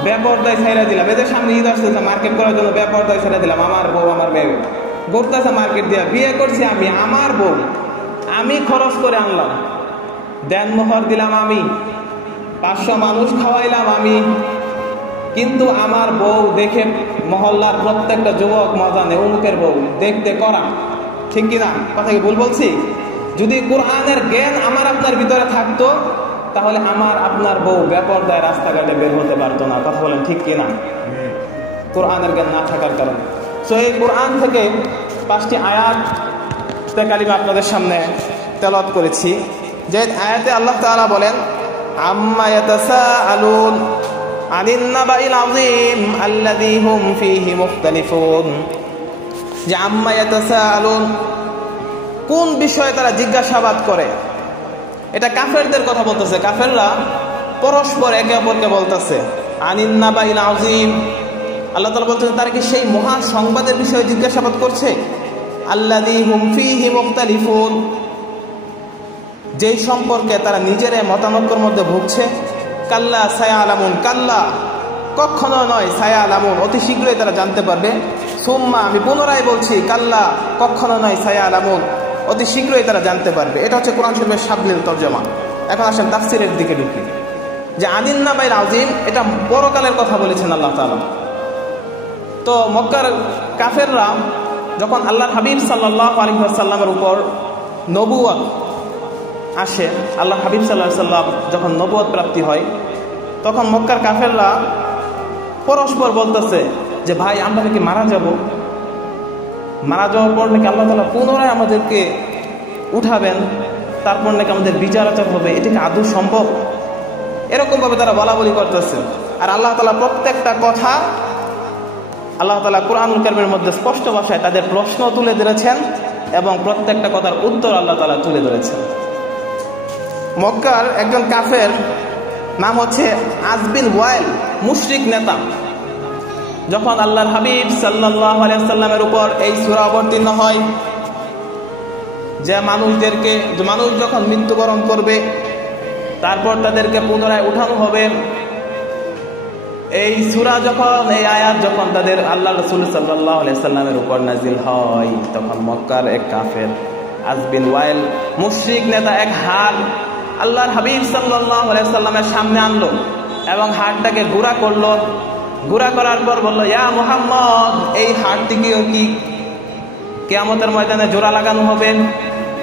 বেপরদায় ছেড়ে দিলাম। এদের সামনে ঈদ আসতেছে, মার্কেট করার জন্য বেপরদায় ছেড়ে দিলাম, আমার বউ আমার মেয়ে ঘুরতেছে মার্কেট দিয়ে। বিয়ে করছি আমি, আমার বউ আমি খরচ করে আনলাম, দেনমোহর দিলাম আমি, 500 মানুষ খাওয়াইলাম আমি, কিন্তু আমার বউ দেখে মহল্লার প্রত্যেকটা যুবক মজা নেই, অমুকের বউ দেখতে করা, ঠিক কিনা? কথা কি ভুল বলছি? যদি কোরআনের জ্ঞান আমার আপনার ভিতরে থাকতো তাহলে আমার আপনার বউ বেপরদায় রাস্তাঘাটে বের হতে পারতো না। কথা বলেন, ঠিক কিনা? কোরআনের জ্ঞান না থাকার কারণে। সো এই কোরআন থেকে 5টি আয়াত সূরা কালিমা আপনাদের সামনে তেলাওয়াত করেছি, যে আয়াতে আল্লাহ তাআলা বলেন আম্মা ইয়াতাসাআলুন আনিন নাবাইল আযীম আল্লাযী হুম ফীহি মুখতালিফুন, যে আম্মা ইয়াতাসাআলুন, কোন বিষয়ে তারা জিজ্ঞাসাবাদ করে। এটা কাফেরদের কথা বলতেছে, কাফেররা পরস্পর একে অপরকে বলতেছে আনিন নাবাইল আযীম, আল্লাহ তাআলা বলতেছেন তারা কি সেই মহা সংবাদের বিষয়ে জিজ্ঞাসাবাদ করছে, আল্লাযী হুম ফীহি মুখতালিফুন, যেই সম্পর্কে তারা নিজেরা মতানৈক্যের মধ্যে ভুগছে। কাল্লা সায়ালামুন, কাল্লা কখনো নয়, সায়ালামুন অতি শীঘ্রই তারা জানতে পারবে। সুম্মা, আমি পুনরায় বলছি, কাল্লা কখনো নয়, সায়ালামুন অতি শীঘ্রই তারা জানতে পারবে। এটা হচ্ছে কোরআন শরীফের শাবলীল তরজমা। এখন আসেন তাফসীরের দিকে ঢুকি, যে আনিন নাবাইল আযীম এটা পরকালের কথা বলেছেন আল্লাহ তাআলা। তো মক্কার কাফেররা যখন আল্লাহর হাবিব সাল্লাল্লাহু আলাইহি ওয়াসাল্লামের উপর নবুয়ত আসে, আল্লাহ হাবিব সাল্লাল্লাহু আলাইহি ওয়াসাল্লাম যখন নবুয়ত প্রাপ্তি হয়, তখন মক্কার কাফেররা পরস্পর বলতেছে যে ভাই আমরা নাকি মারা যাব, মারা যাওয়ার পর নাকি আল্লাহ তাআলা পুনরায় আমাদেরকে উঠাবেন, তারপর নাকি আমাদের বিচার আচার হবে, এটা কি আদৌ সম্ভব? এরকম ভাবে তারা বলাবলি করতেছে। আর আল্লাহ তাআলা প্রত্যেকটা কথা আল্লাহ তাআলা কুরআনুল কারীমের মধ্যে স্পষ্ট ভাষায় তাদের প্রশ্ন তুলে ধরেছেন এবং প্রত্যেকটা কথার উত্তর আল্লাহ তাআলা তুলে ধরেছেন। মক্কার একজন কাফের নাম হচ্ছে আস বিন ওয়াইল, মুশরিক নেতা, যখন আল্লাহর হাবিব সাল্লাল্লাহু আলাইহি ওয়াসাল্লামের উপর এই সূরা অবতীর্ণ হয় যে মানুষ যখন মৃত্যুবরণ করবে তারপর তাদেরকে পুনরায় উঠানো হবে, এই সূরা যখন, এই আয়াত যখন তাদের আল্লাহ রাসূল সাল্লাল্লাহু আলাইহি ওয়াসাল্লামের উপর নাজিল হয়, তখন মক্কার এক কাফের আস বিন ওয়াইল, মুশরিক নেতা, এক হাড় আল্লাহর হাবিব সাল্লাল্লাহু আলাইহি ওয়াসাল্লামের সামনে আনলো এবং হাড়টাকে গুঁড়া করলো। গুঁড়া করার পর বলল, ইয়া মুহাম্মদ, এই হাড়টিকে কি কিয়ামতের ময়দানে জোড়া লাগানো হবে?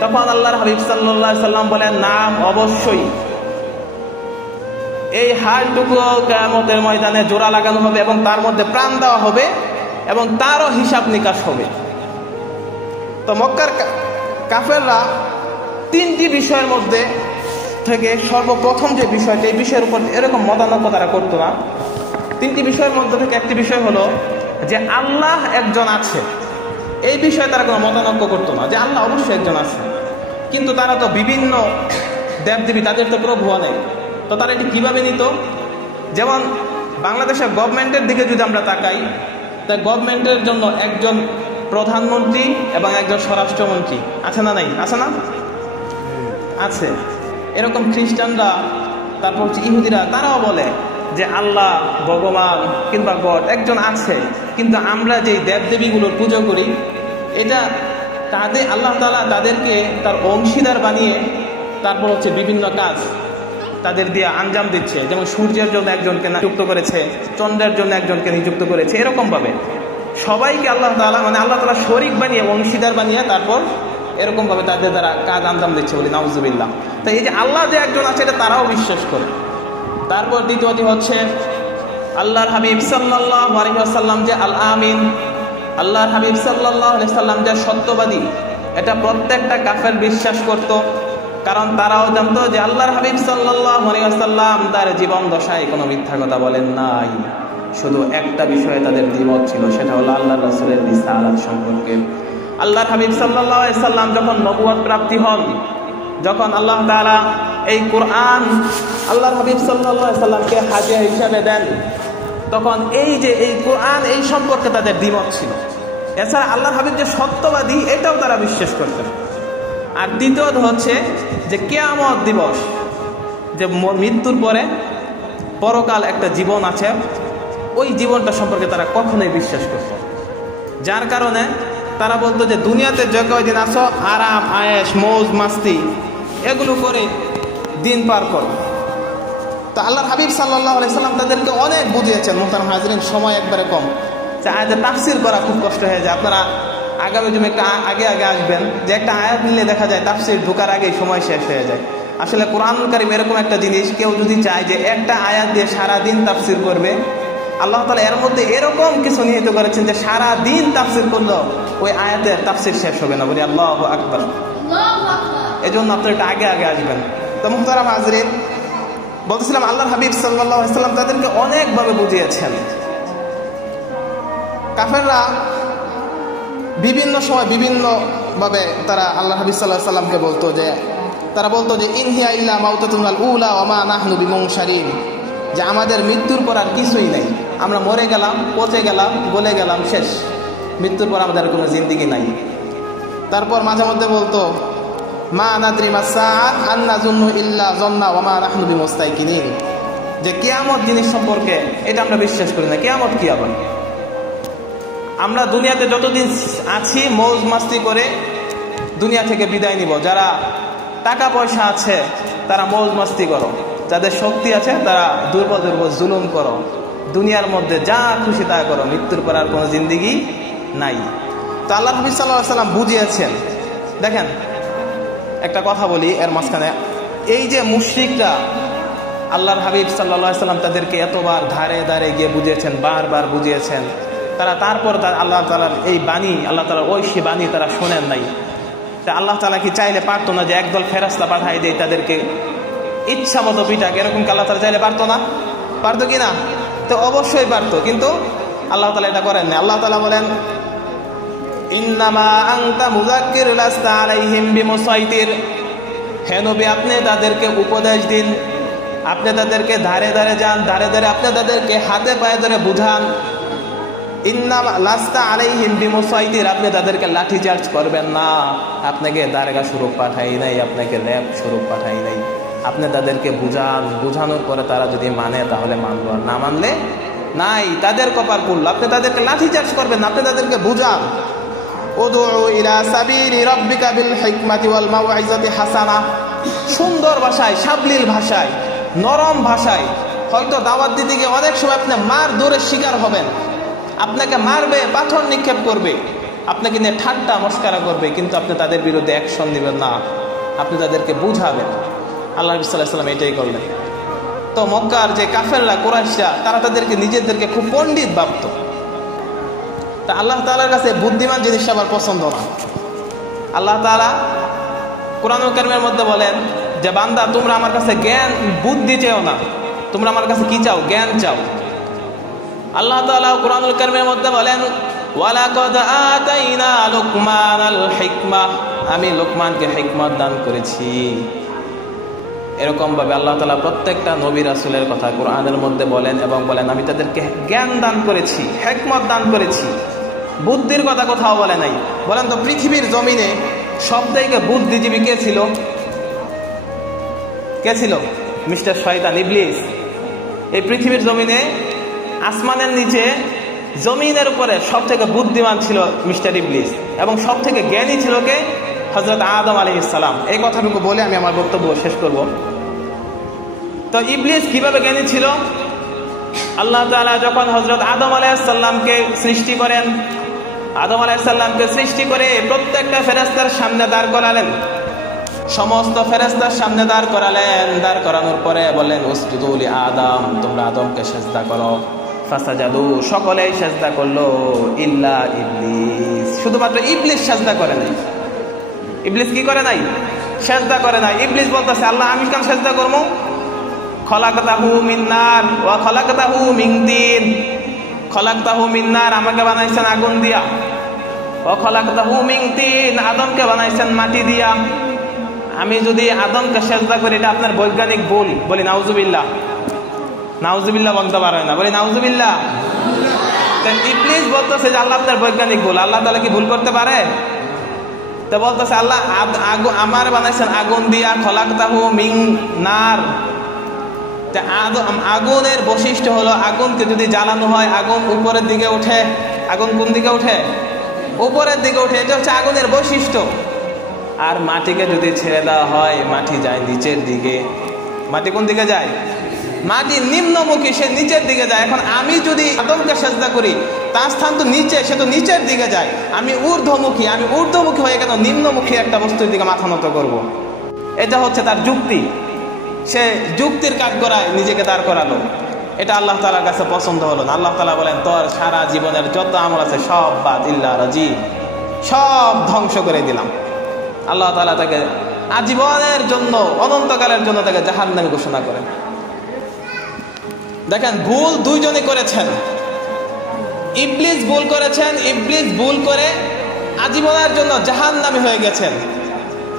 তখন আল্লাহর হাবিব সাল্লাল্লাহু আলাইহি ওয়াসাল্লাম বলেন, না, অবশ্যই এই হাড়টুকু কিয়ামতের ময়দানে জোড়া লাগানো হবে এবং তার মধ্যে প্রাণ দেওয়া হবে এবং তারও হিসাব নিকাশ হবে। তো মক্কার কাফেররা তিনটি বিষয়ের মধ্যে থেকে সর্বপ্রথম যে বিষয়টা, এই বিষয়ের উপর এরকম মতানৈক্য তারা করতো না। তিনটি বিষয়ের মধ্যে থেকে একটি বিষয় হলো যে আল্লাহ একজন আছে, এই বিষয়ে তারা কোনো মতানৈক্য করতো না, যে আল্লাহ অবশ্যই একজন আছে। কিন্তু তারা তো বিভিন্ন দেবদেবী, তাদের তো প্রভু নেই, তো তারা এটি কীভাবে নিত? যেমন বাংলাদেশের গভর্নমেন্টের দিকে যদি আমরা তাকাই, তা গভর্নমেন্টের জন্য একজন প্রধানমন্ত্রী এবং একজন স্বরাষ্ট্রমন্ত্রী আছে না? নাই, আছে না? আছে। এরকম খ্রিস্টানরা, তারপর হচ্ছে ইহুদিরা, তারাও বলে যে আল্লাহ, ভগবান কিংবা গড একজন আছে, কিন্তু আমরা যেই দেবদেবীগুলোর পুজো করি, এটা তাদের আল্লাহ তাআলা তাদেরকে তার অংশীদার বানিয়ে তারপর হচ্ছে বিভিন্ন কাজ তাদের দিয়ে আঞ্জাম দিচ্ছে। যেমন সূর্যের জন্য একজনকে নিযুক্ত করেছে, চন্দ্রের জন্য একজনকে নিযুক্ত করেছে, এরকম ভাবে সবাইকে আল্লাহ তাআলা, মানে আল্লাহ তাআলা শরীক বানিয়ে, অংশীদার বানিয়ে তারপর এরকম ভাবে তাদের দ্বারা কাজ আঞ্জাম দিচ্ছে, বলি নাউজুবিল্লাহ। তো এই যে আল্লাহ যে একজন আছে, এটা তারাও বিশ্বাস করে। তারপর দ্বিতীয়টি হচ্ছে আল্লাহর হাবিব সাল্লাল্লাহু আলাইহি ওয়াসাল্লাম যে আল আমিন, আল্লাহর হাবিব সাল্লাল্লাহু আলাইহি ওয়াসাল্লাম যে সত্যবাদী, এটা প্রত্যেকটা কাফের বিশ্বাস করত। কারণ তারাও জানতো যে আল্লাহর হাবিব সাল্লাল্লাহু আলাইহি ওয়াসাল্লাম তার জীবন দশায় কোনো মিথ্যা কথা বলেন নাই। শুধু একটা বিষয়ে তাদের দ্বিমত ছিল, সেটা হলো আল্লাহর রাসূলের রিসালাত সম্পর্কে। আল্লাহর হাবিব সাল্লাল্লাহু আলাইহি ওয়াসাল্লাম যখন নবুয়ত প্রাপ্তি হন, যখন আল্লাহ তাআলা এই কোরআন আল্লাহর হাবিব সাল্লাল্লাহু আলাইহি ওয়াসাল্লামকে হাদিয়া হিসেবে দেন, তখন এই যে এই কোরআন, এই সম্পর্কে তাদের দ্বিমত ছিল। এছাড়া আল্লাহর হাবিব যে সত্যবাদী, এটাও তারা বিশ্বাস করতেন। আর দ্বিতীয়ত হচ্ছে যে কিয়ামত দিবস, যে মৃত্যুর পরে পরকাল একটা জীবন আছে, ওই জীবনটা সম্পর্কে তারা কখনোই বিশ্বাস করত। যার কারণে তারা বলতো যে দুনিয়াতে যে কয়দিন আসো, আরাম আয়েশ মৌজ মাস্তি এগুলো করে দিন পার করো। তো আল্লাহর হাবিব সাল্লাল্লাহু আলাইহি সাল্লাম তাদেরকে অনেক বুঝিয়েছেন। মুহতারাম হাজরিন, সময় একবারে কম, আয়াতে তাফসীর করা খুব কষ্ট হয়ে যায়। আপনারা আগামী জুমে একটা আগে আসবেন, যে একটা আয়াত নিলে দেখা যায় তাফসীর ঢোকার আগেই সময় শেষ হয়ে যায়। আসলে কোরআনুল কারীম এরকম একটা জিনিস, কেউ যদি চায় যে একটা আয়াত দিয়ে সারাদিন তাফসীর করবে, আল্লাহ তাআলা এর মধ্যে এরকম কিছু নিহিত করেছেন যে সারা দিন তাফসীর করলো ওই আয়াতের তাফসীর শেষ হবে না। বলি আল্লাহু আকবার। এজন্য আপনারা একটু আগে আগে আসবেন। তো মুহতারাম হাজরিন, বলতেছিলাম আল্লাহর হাবিব সাল্লাল্লাহু আলাইহি ওয়াসাল্লাম তাদেরকে অনেকভাবে বুঝিয়েছেন। কাফেররা বিভিন্ন সময় বিভিন্ন ভাবে তারা আল্লাহ হাবিব সাল্লাল্লাহু আলাইহি ওয়াসাল্লামকে বলতো যে ইন হিয়া ইল্লা মাউতাতুনাল উলা ওয়া মা নাহনু বিমুনশারিন, যে আমাদের মৃত্যুর পর আর কিছুই নাই, আমরা মরে গেলাম, পচে গেলাম, গলে গেলাম, শেষ, মৃত্যুর পর আমাদের কোনো জিন্দেগি নাই। তারপর মাঝে মধ্যে বলতো মা নাদরি মা সাআত আন নাযুন্নু ইল্লা যান্না ওয়া মা নাহনু বিমুস্তাইকিনিন, যে কিয়ামত জিনিস সম্পর্কে এটা আমরা বিশ্বাস করি না। কিয়ামত কি আবার? আমরা দুনিয়াতে যতদিন আছি মৌজ মাস্তি করে দুনিয়া থেকে বিদায় নিব। যারা টাকা পয়সা আছে তারা মৌজ মাস্তি করো, যাদের শক্তি আছে তারা দুর্বল জুলুম করো, দুনিয়ার মধ্যে যা খুশি তা করো, মৃত্যুর পর আর কোনো জিন্দেগি নাই। তো আল্লাহ হাবিব সাল্লাল্লাহু আলাইহি ওয়াসাল্লাম বুঝিয়েছেন। দেখেন একটা কথা বলি এর মাঝখানে, এই যে মুশরিকরা আল্লাহর হাবিব সাল্লাল্লাহু আলাইহি ওয়াসাল্লাম তাদেরকে এতবার ধারে ধারে গিয়ে বুঝিয়েছেন, বারবার বুঝিয়েছেন, তারপর আল্লাহ তাআলার এই বাণী, আল্লাহ তাআলার ঐশী বাণী তারা শোনেন নাই। তা আল্লাহ তাআলা কি চাইলে পারতো না যে একদল ফেরেশতা পাঠাই দিয়ে তাদেরকে ইচ্ছা মতো পিটাক? এরকম কি আল্লাহ তাআলা চাইলে পারতো না? পারতো কি না? তো অবশ্যই পারতো, কিন্তু আল্লাহ তাআলা এটা করেন না। আল্লাহ তাআলা বলেন ইন্নামা আনতা মুযাক্কির লাস্তা আলাইহিম বিমুসাইতির, হে নবী আপনি তাদেরকে উপদেশ দিন, আপনি তাদেরকে ধারে ধারে যান, ধারে ধারে আপনি তাদেরকে হাতে পায়ে ধরে বুঝান। ইন্নামা লাস্তা আলাইহিম বিমুসাইতির, আপনি তাদেরকে লাঠি চার্জ করবেন না, আপনাকে দারগা স্বরূপ পাঠাই নাই, আপনাকে ল্যাব স্বরূপ পাঠাই নাই। আপনি তাদেরকে বুঝান, বুঝানোর পরে তারা যদি মানে তাহলে মানলো, আর না মানলে নাই, তাদের কপাল পুড়ল। আপনি তাদেরকে লাঠি চার্জ করবেন না, আপনি তাদেরকে বুঝান। উদউ ইলা সাবিলি রাব্বিকা বিল হিকমাতি ওয়াল মাউইযাতি হাসানা, সুন্দর ভাষায়, সাবলীল ভাষায়, নরম ভাষায়। হয়তো দাওয়াত দিতে গিয়ে অনেক সময় আপনি মার দৌড়ের শিকার হবেন, আপনাকে মারবে, পাথর নিক্ষেপ করবে, আপনাকে নিয়ে ঠাট্টা মস্করা করবে, কিন্তু আপনি তাদের বিরুদ্ধে অ্যাকশন নেবেন না, আপনি তাদেরকে বুঝাবেন। আল্লাহ নবী সাল্লাল্লাহু আলাইহি ওয়াসাল্লাম এটাই করলেন। তো মক্কার যে কাফেররা, কুরাইশরা, তারা তাদেরকে নিজেদেরকে খুব পণ্ডিত ভাবত। তা আল্লাহ তাআলার কাছে বুদ্ধিমান জিনিসটা আবার পছন্দ না। আল্লাহ তাআলা কোরআনুল কারীমের মধ্যে বলেন যে বান্দা তোমরা আমার কাছে জ্ঞান বুদ্ধি চাও না, তোমরা আমার কাছে কি চাও? জ্ঞান চাও। আল্লাহ তাআলা কোরআনুল কারীমের মধ্যে বলেন ওয়ালাকাদ আতাইনা লুকমানাল হিকমাহ, আমি লোকমানকে হিকমত দান করেছি। এরকম ভাবে আল্লাহ তাআলা প্রত্যেকটা নবী রাসূলের কথা কোরআনের মধ্যে বলেন এবং বলেন আমি তাদেরকে জ্ঞান দান করেছি, হিকমত দান করেছি। বুদ্ধির কথা কোথাও বলে নাই। বলেন তো পৃথিবীর জমিনে সবথেকে বুদ্ধিজীবী কে ছিল? কে ছিল? মিস্টার শয়তান, ইবলিস। এই পৃথিবীর জমিনে, আসমানের নিচে, জমিনের উপরে সবথেকে বুদ্ধিমান ছিল মিস্টার ইবলিস, এবং সবথেকে জ্ঞানী ছিল কে? হযরত আদম আলাইহিস সালাম। এই কথাটুকু বলে আমি আমার বক্তব্য শেষ করব। তো ইবলিস কিভাবে জ্ঞানী ছিল? আল্লাহ তাআলা যখন হযরত আদম আলাইহিস সালামকে সৃষ্টি করেন, আদম আলাইহিস সালামকে সৃষ্টি করে প্রত্যেকটা ফেরেশতার সামনে দাঁড় করালেন, সমস্ত ফেরেশতার সামনে দাঁড় করালেন। দাঁড় করানোর পরে বললেন উসজুদু লি আদম, তোমরা আদমকে সিজদা করো। ফাসাজাদু, সকলেই সিজদা করলো ইল্লা ইবলিস, শুধুমাত্র ইবলিস সিজদা করে নাই। ইবলিস কি করে নাই? সিজদা করে নাই। ইবলিস বলতেছে আল্লাহ আমি কেন সিজদা করব? খলাকতাহু মিন নার ওয়া খলাকতাহু মিন তিন, খলাকতাহু মিন নার, আমাকে বানাইছেন আগুন দিয়া, ওয়া খলাকতাহু মিন তিন, আদমকে বানাইছেন মাটি দিয়া। আমি যদি আদমকে সিজদা করি এটা আপনার বৈজ্ঞানিক ভুল। বলি নাউজুবিল্লাহ। নাউজুবিল্লাহ বলতে পারে না, বলি নাউজুবিল্লাহ। ইবলিস বলতেছে যে আল্লাহ আপনার বৈজ্ঞানিক ভুল। আল্লাহ তাআলা কি ভুল করতে পারে? তো বলতেছে আল্লাহ আমার বানাইছেন আগুন দিয়া, খলাকতাহু মিন নার। আগুনের বৈশিষ্ট্য হলো আগুনকে যদি জ্বালানো হয় আগুন উপরের দিকে ওঠে। আগুন কোন দিকে ওঠে? উপরের দিকে ওঠে, এটা হচ্ছে আগুনের বৈশিষ্ট্য। আর মাটিকে যদি ছেড়ে দেওয়া হয় মাটি যায় নিচের দিকে। মাটি কোন দিকে যায়? মাটি নিম্নমুখী, সে নিচের দিকে যায়। এখন আমি যদি আদমকে সিজদা করি তার স্থান তো নিচে, সে তো নিচের দিকে যায়। আমি ঊর্ধ্বমুখী, আমি ঊর্ধ্বমুখী হয়ে কেন নিম্নমুখী একটা বস্তুর দিকে মাথা নত করব? এটা হচ্ছে তার যুক্তি। সে যুক্তির কাজ করায় নিজেকে দাঁড় করালো। এটা আল্লাহ তাআলার কাছে পছন্দ হলো না। আল্লাহ তাআলা বলেন, তোর সারা জীবনের যত আমল আছে সব বাদ, ইল্লা রাজি, সব ধ্বংস করে দিলাম। আল্লাহ তাআলা তাকে আজীবনের জন্য, অনন্তকালের জন্য তাকে জাহান্নামী ঘোষণা করেন। দেখেন, ভুল দুইজনে করেছেন। ইবলিস ভুল করেছেন, ইবলিস ভুল করে আজীবনের জন্য জাহান্নামী হয়ে গেছেন।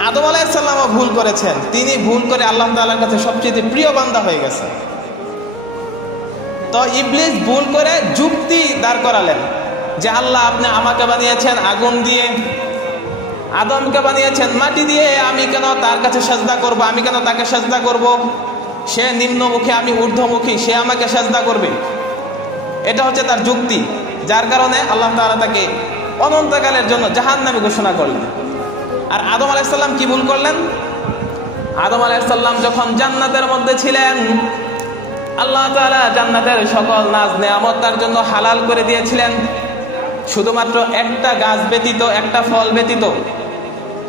আদম আলাইহিস সালামও ভুল করেছেন, তিনি ভুল করে আল্লাহ তাআলার কাছে সবচেয়ে প্রিয় বান্দা হয়ে গেছেন। তো ইবলিস ভুল করে যুক্তি দাঁড় করালেন যে আল্লাহ আপনি আমাকে বানিয়েছেন আগুন দিয়ে, আদমকে বানিয়েছেন মাটি দিয়ে, আমি কেন তার কাছে সাজদা করব, আমি কেন তাকে সাজদা করব? সে নিম্নমুখী, আমি ঊর্ধ্বমুখী, সে আমাকে সাজদা করবে। এটা হচ্ছে তার যুক্তি, যার কারণে আল্লাহ তাআলা তাকে অনন্তকালের জন্য জাহান্নামী ঘোষণা করলেন। আর আদম আলাইহিস সালাম কি ভুল করলেন? আদম আলাইহিস সালাম যখন জান্নাতের মধ্যে ছিলেন, আল্লাহ তাআলা জান্নাতের সকল নাজ নেয়ামত তার জন্য হালাল করে দিয়েছিলেন, শুধুমাত্র একটা গাছ ব্যতীত, একটা ফল ব্যতীত।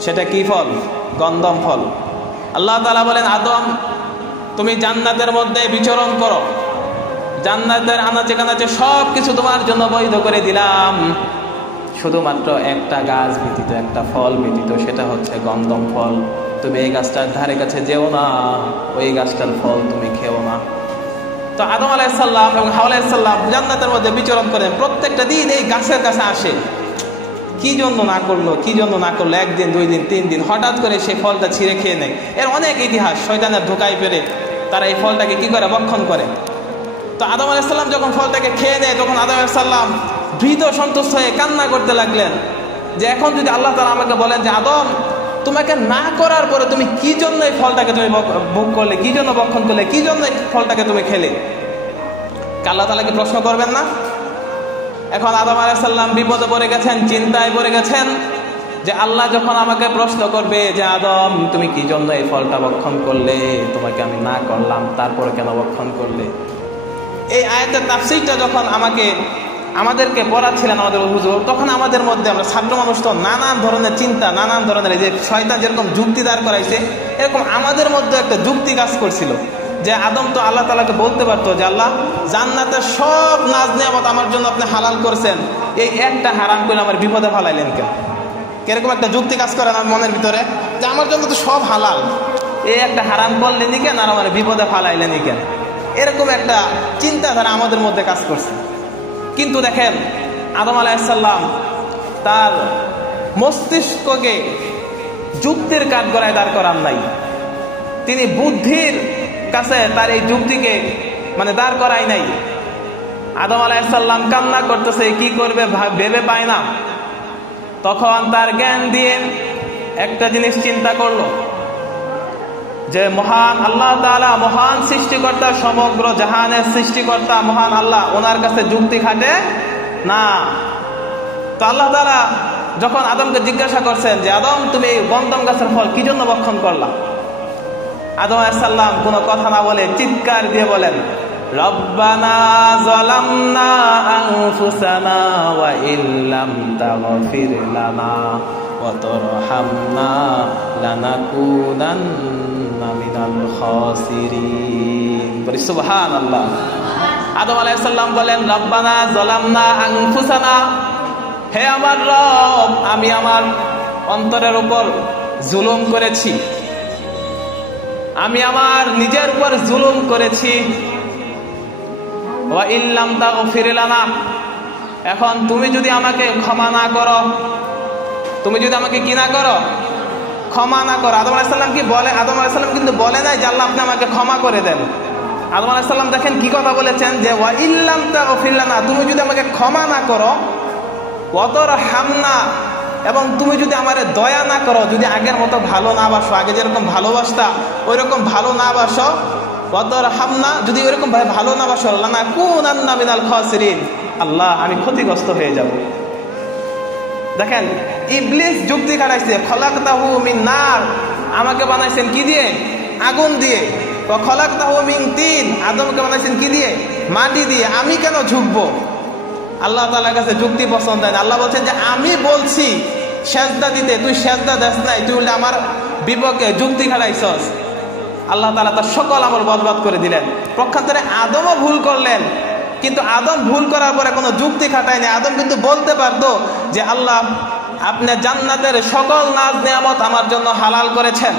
সেটা কি ফল? গন্ধম ফল। আল্লাহ তাআলা বলেন, আদম তুমি জান্নাতের মধ্যে বিচরণ করো, জান্নাতের আনাচে কানাচে সব কিছু তোমার জন্য বৈধ করে দিলাম, শুধুমাত্র একটা গাছ ব্যতীত, একটা ফল ব্যতীত, সেটা হচ্ছে গন্ধম ফল। তুমি এই গাছটার ধারে কাছে যেও না, ওই গাছটার ফল তুমি খেও না। তো আদম আলাইহিস সালাম এবং হাওয়া আলাইহিস সালাম জান্নাতের মধ্যে বিচরণ করেন, প্রত্যেকটা দিন এই গাছের কাছে আসে। কি জন্য না করলো, কি জন্য না করলো, একদিন, 2 দিন, 3 দিন, হঠাৎ করে সেই ফলটা ছিঁড়ে খেয়ে নেয়। এর অনেক ইতিহাস, শয়তানের ধোকায় পেরে তারা এই ফলটাকে কি করে, ভক্ষণ করে। তো আদম আলাইহিস সালাম যখন ফলটাকে খেয়ে নেয়, তখন আদম আলাইহিস সালাম ভীত সন্তুষ্ট হয়ে কান্না করতে লাগলেন যে এখন যদি আল্লাহ তাআলা আমাকে বলেন যে আদম তোমাকে না করার পরে তুমি কি জন্য এই ফলটাকে তুমি ভোগ করলে, কি জন্য ভক্ষণ করলে, কি জন্য এই ফলটাকে তুমি খেলে, আল্লাহ তাআলা কি প্রশ্ন করবেন না? এখন আদম আলাইহিস সালাম বিপদে পড়ে গেছেন, চিন্তায় পড়ে গেছেন যে আল্লাহ যখন আমাকে প্রশ্ন করবে যে আদম তুমি কি জন্য এই ফলটা ভক্ষণ করলে, তোমাকে আমি না করলাম তারপরে কেন ভক্ষণ করলে। এই আয়াতের তাফসীরটা যখন আমাদেরকে পড়াচ্ছিলেন আমাদের হুজুর, তখন আমাদের মধ্যে, আমরা ছাত্র মানুষ তো, নানান ধরনের চিন্তা, নানান ধরনের, যে শয়তান যেরকম যুক্তি দাঁড় করাইছে, এরকম আমাদের মধ্যে একটা যুক্তি কাজ করছিল যে আদম তো আল্লাহ তাআলাকে বলতে পারতো যে আল্লাহ জান্নাতের সব নাজ নেয়ামত আমার জন্য আপনি হালাল করেছেন, এই একটা হারাম করে আমার বিপদে ফেলাইলেন কেন? এরকম একটা যুক্তি কাজ করে আমার মনের ভিতরে যে আমার জন্য তো সব হালাল, এই একটা হারাম করলেনই কেন, আর আমার বিপদে ফেলাইলেনই কেন? এরকম একটা চিন্তাধারা আমাদের মধ্যে কাজ করছে। কিন্তু দেখেন, আদম আলাইহিস সালাম তার মস্তিষ্ককে যুক্তির কাঠগড়ায় দাঁড় করান নাই, তিনি বুদ্ধির কাছে তার এই যুক্তিকে দাঁড় করাই নাই। আদম আলাইহিস সালাম কান্না করতেছে, কি করবে ভেবে পায় না। তখন তার জ্ঞান দিয়ে একটা জিনিস চিন্তা করলো যে মহান আল্লাহ তাআলা, মহান সৃষ্টিকর্তা, সমগ্র জাহানের সৃষ্টিকর্তা মহান আল্লাহ, ওনার কাছে যুক্তি খাটে না। তো আল্লাহ তাআলা যখন আদমকে জিজ্ঞাসা করছেন যে আদম তুমি এই গন্ধম গাছের ফল কি জন্য ভক্ষণ করলা, আদম আলাইহিস সালাম কোনো কথা না বলে চিৎকার দিয়ে বলেন, রব্বানা যালামনা আনফুসানা ওয়া ইল্লাম তাগফির লানা ওয়া তারহামনা লানাকুনান্না মিনাল খাসিরিন। বলি সুবহানাল্লাহ। আদম আলাইহিস সালাম বলেন, রব্বানা যালামনা আনফুসানা, হে আমার রব, আমি আমার অন্তরের উপর জুলুম করেছি, আমি আমার নিজের উপর জুলুম করেছি। ওয়া ইল্লাম তাগফির লানা, এখন তুমি যদি আমাকে ক্ষমা না করো, তুমি যদি আমাকে কি না করো, ক্ষমা না করো। আদম আলাইহিস সালাম কি বলে? আদম আলাইহিস সালাম কিন্তু বলে নাই যে আল্লাহ আপনি আমাকে ক্ষমা করে দেন। আদম আলাইহিস সালাম দেখেন কি কথা বলেছেন যে ওয়া ইল্লাম তাগফির লানা, তুমি যদি আমাকে ক্ষমা না করো, ওয়া তারহামনা, এবং তুমি যদি আমারে দয়া না করো, যদি আগের মতো ভালো না বাসো, আগে যেরকম ভালোবাসতা ওই রকম ভালো না বাসো, ওয়া তারহামনা, যদি ওইরকম ভালো না বাসো, লানাকুনান্না মিনাল খাসিরিন, আল্লাহ আমি ক্ষতিগ্রস্ত হয়ে যাব। দেখেন, ইবলিস যুক্তি খাটাইছে, খলাকতাহু মিন নার, আমাকে বানাইছেন কি দিয়ে? আগুন দিয়ে। ওয়া খলাকতাহু মিন তিন, আদমকে বানাইছেন কি দিয়ে? মাটি দিয়ে, আমি কেন ঝুঁকবো? আল্লাহ তাআলার কাছে যুক্তি পছন্দ হয় না। আল্লাহ বলছেন যে আমি বলছি সেজদা দিতে, তুই সেজদা দেস নাই, তুই উল্টা আমার বিপক্ষে যুক্তি খাটাইছস। আল্লাহ তাআলা তার সকল আমল বরবাদ করে দিলেন। পক্ষান্তরে আদমও ভুল করলেন, কিন্তু আদম ভুল করার পরে কোনো যুক্তি খাটায়নি। আদম কিন্তু বলতে পারতো যে আল্লাহ আপনি জান্নাতের সকল নাজ নিয়ামত আমার জন্য হালাল করেছেন,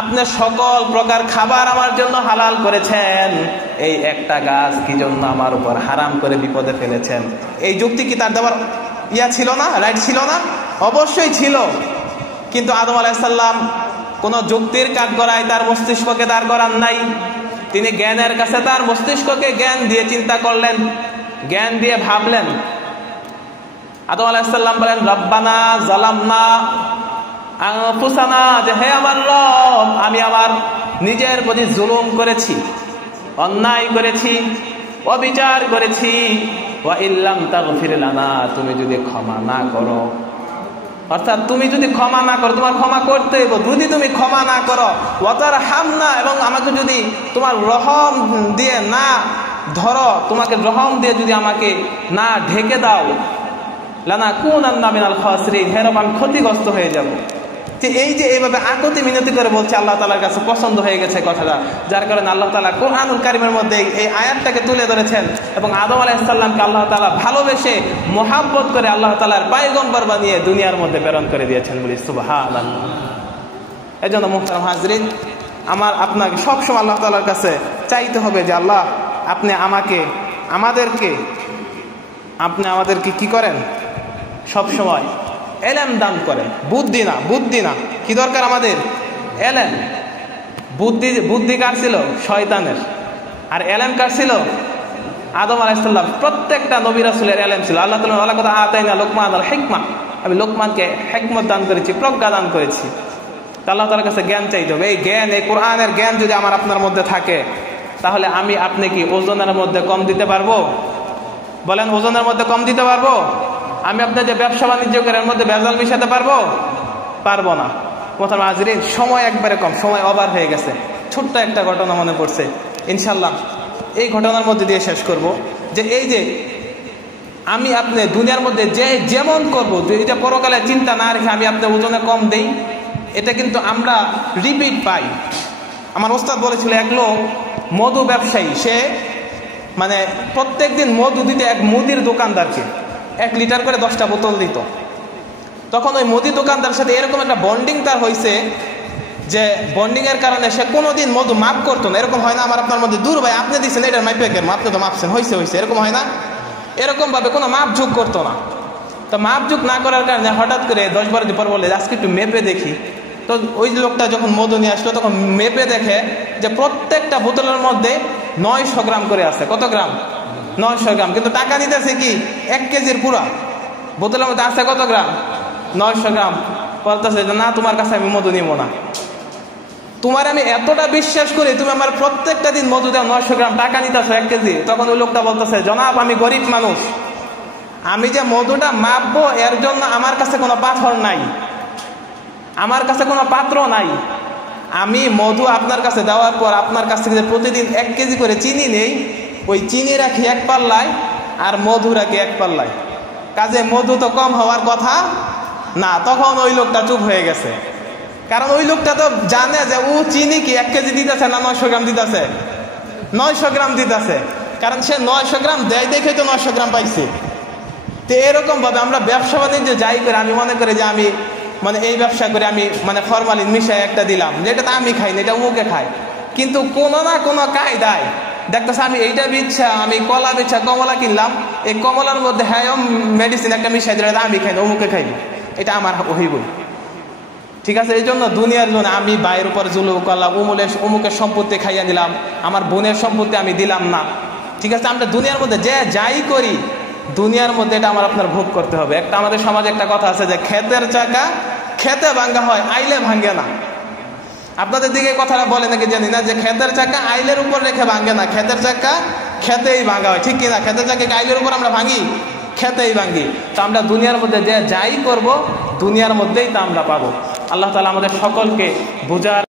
আপনি সকল প্রকার খাবার আমার জন্য হালাল করেছেন, এই একটা গাছ কি জন্য আমার উপর হারাম করে বিপদে ফেলেছেন। এই যুক্তি কি তার দেওয়ার ছিল না, রাইট ছিল না? অবশ্যই ছিল। কিন্তু আদম আলাইহিস সালাম কোন যুক্তির কাঠগড়ায় তার মস্তিষ্ককে দাঁড় করান নাই। তিনি জ্ঞানের কাছে তার মস্তিষ্ককে জ্ঞান দিয়ে চিন্তা করলেন, জ্ঞান দিয়ে ভাবলেন। আদম আলাইহিস সালাম বলেন রব্বানা যালামনা আনফুসানা, যে হে আমার রব, আমি আমার নিজের প্রতি জুলুম করেছি, অন্যায় করেছি, অবিচার করেছি। ওয়া ইল্লাম তাগফির লানা, তুমি যদি ক্ষমা না করো, অর্থাৎ তুমি যদি ক্ষমা না করো, তোমার ক্ষমা করতে হবে, যদি তুমি ক্ষমা না করো, ওয়াতার হামনা, এবং আমাকে যদি তোমার রহম দিয়ে না ধরো, তোমাকে রহম দিয়ে যদি আমাকে না ঢেকে দাও, লানা কুনান্না মিনাল খাসিরিন, হেরব আমি ক্ষতিগ্রস্ত হয়ে যাব। এই যে এইভাবে আকতি মিনতি করে বলছে, আল্লাহ তাআলার কাছে পছন্দ হয়ে গেছে কথাটা, যার কারণে আল্লাহ তাআলা কোরআনুল কারীমের মধ্যে এই আয়াতটাকে তুলে ধরেছেন। এবং আদম আলাইহিস সালামকে আল্লাহ তাআলা ভালোবেসে মহব্বত করে আল্লাহ তাআলার পয়গম্বর বানিয়ে দুনিয়ার মধ্যে প্রেরণ করে দিয়েছেন, বলি সুবহানাল্লাহ। এজন্য মুহতারাম হাজরিন, আমার আপনাকে সবসময় আল্লাহ তাআলার কাছে চাইতে হবে যে আল্লাহ আপনি আমাদেরকে কি করেন, সবসময় এলেম দান করেন, বুদ্ধি না। কি দরকার আমাদের? এলেম। বুদ্ধি কার ছিল? শয়তানের। আর এলেম কার ছিল? আদম আলাইহিস সালাম। প্রত্যেকটা নবী রাসূলের এলেম ছিল। আল্লাহ তাআলা কথা আতাইনা লোকমানুল হিকমা, আমি লোকমানকে হিকমত দান করেছি, প্রজ্ঞা দান করেছি। আল্লাহ তাআলার কাছে জ্ঞান চাইতে হবে। এই জ্ঞান, এই কোরআনের জ্ঞান যদি আমার আপনার মধ্যে থাকে, তাহলে আপনি কি ওজনের মধ্যে কম দিতে পারবো? বলেন, ওজনের মধ্যে কম দিতে পারবো? আমি আপনার যে ব্যবসা বাণিজ্য করে এর মধ্যে ভেজাল মিশাতে পারবো না। মুহতারাম হাজরিন, সময় একবারে কম, সময় ওভার হয়ে গেছে। ছোট্ট একটা ঘটনা মনে পড়ছে, ইনশাল্লাহ এই ঘটনার মধ্যে দিয়ে শেষ করব। যে এই যে আমি আপনি দুনিয়ার মধ্যে যে যেমন করবো, এটা পরকালে চিন্তা না রেখে আমি আপনার ওজনে কম দেই, এটা কিন্তু আমরা রিপিট পাই। আমার ওস্তাদ বলেছিল, এক লোক মধু ব্যবসায়ী, সে মানে প্রত্যেকদিন মধু দিতে এক মুদির দোকানদারকে 1 লিটার করে 10টা বোতল দিত। তখন ওই মুদি দোকানদার সাথে এরকম একটা বন্ডিং তার হয়েছে যে বন্ডিং এর কারণে সে কোনোদিন মধু মাপ করতো না। এরকম হয় না আমার আপনার মধ্যে, দূর ভাই আপনি দিচ্ছেন এটার মাইপে কেন, আপনি তো মাপছেন, হয়েছে, এরকম হয় না? এরকম ভাবে কোনো মাপ ঝুঁক করতো না। তো মাপ ঝুঁক না করার কারণে হঠাৎ করে 10-12 দিন পর বলে আজকে একটু মেপে দেখি। তো ওই লোকটা যখন মধু নিয়ে আসলো, তখন মেপে দেখে যে প্রত্যেকটা বোতলের মধ্যে 900 গ্রাম করে আছে। কত গ্রাম? 900 গ্রাম। কিন্তু টাকা নিতেছে কি 1 কেজির পুরা। বোতলের মধ্যে আছে কত গ্রাম? 900 গ্রাম। বলতেছে না, তোমার কাছে আমি মধু নিব না, তোমার আমি এতটা বিশ্বাস করি, তুমি আমার প্রত্যেকটা দিন মধু দাও 900 গ্রাম, টাকা নিতেছো 1 কেজি। তখন ওই লোকটা বলতেছে, জনাব আমি গরিব মানুষ, আমি যে মধুটা মাপবো এর জন্য আমার কাছে কোনো পাথর নাই, আমার কাছে কোনো পাত্র নাই। আমি মধু আপনার কাছে দেওয়ার পর আপনার কাছ থেকে প্রতিদিন 1 কেজি করে চিনি নেই, ওই চিনি রাখি 1 পাল্লায় আর মধু রাখি 1 পাল্লায়, কাজে মধু তো কম হওয়ার কথা না। তখন ওই লোকটা চুপ হয়ে গেছে, কারণ ওই লোকটা তো জানে যে ও চিনি কি 1 কেজি দিতেছে না 900 গ্রাম দিতেছে, 900 গ্রাম দিতেছে, কারণ সে 900 গ্রাম দেয় দেখে তো 900 গ্রাম পাইছে। তো এরকম ভাবে আমরা ব্যবসা বাণিজ্য যাই করে আমি মনে করি যে আমি মানে এই ব্যবসা করে আমি মানে ফরমালিন মিশাই একটা দিলাম, যেটা তো আমি খাই না, এটা মুখে খাই, কিন্তু কোনো না কোনো কায়দায় দেখতেছে আমি এইটা বিচ্ছা, আমি কলা বিচ্ছা কমলা কিনলাম, এই কমলার মধ্যে হ্যাঁ মেডিসিন একটা মিশাই দিলে আমি খাই না, অমুকে খাইব, এটা আমার হইবই। ঠিক আছে, এই জন্য দুনিয়ার জন্য আমি বাইরের উপর জুলুম করলাম, অমুকের সম্পত্তি খাইয়া দিলাম, আমার বোনের সম্পত্তি আমি দিলাম না। ঠিক আছে, আমরা দুনিয়ার মধ্যে যে যাই করি, দুনিয়ার মধ্যে এটা আমার আপনার ভোগ করতে হবে। একটা আমাদের সমাজে একটা কথা আছে যে ক্ষেতের চাকা খেতে ভাঙ্গা হয়, আইলে ভাঙ্গে না। আপনাদের দিকে কথাটা বলে নাকি জানি না, যে ক্ষেতের চাকা আইলের উপর রেখে ভাঙ্গে না, ক্ষেতের চাকা খেতেই ভাঙ্গা হয়, ঠিক কিনা? ক্ষেতের চাকা আইলের উপর আমরা ভাঙি, খেতেই ভাঙ্গি। তো আমরা দুনিয়ার মধ্যে যে যাই করব, দুনিয়ার মধ্যেই তা আমরা পাবো। আল্লাহ তাআলা আমাদের সকলকে বুঝার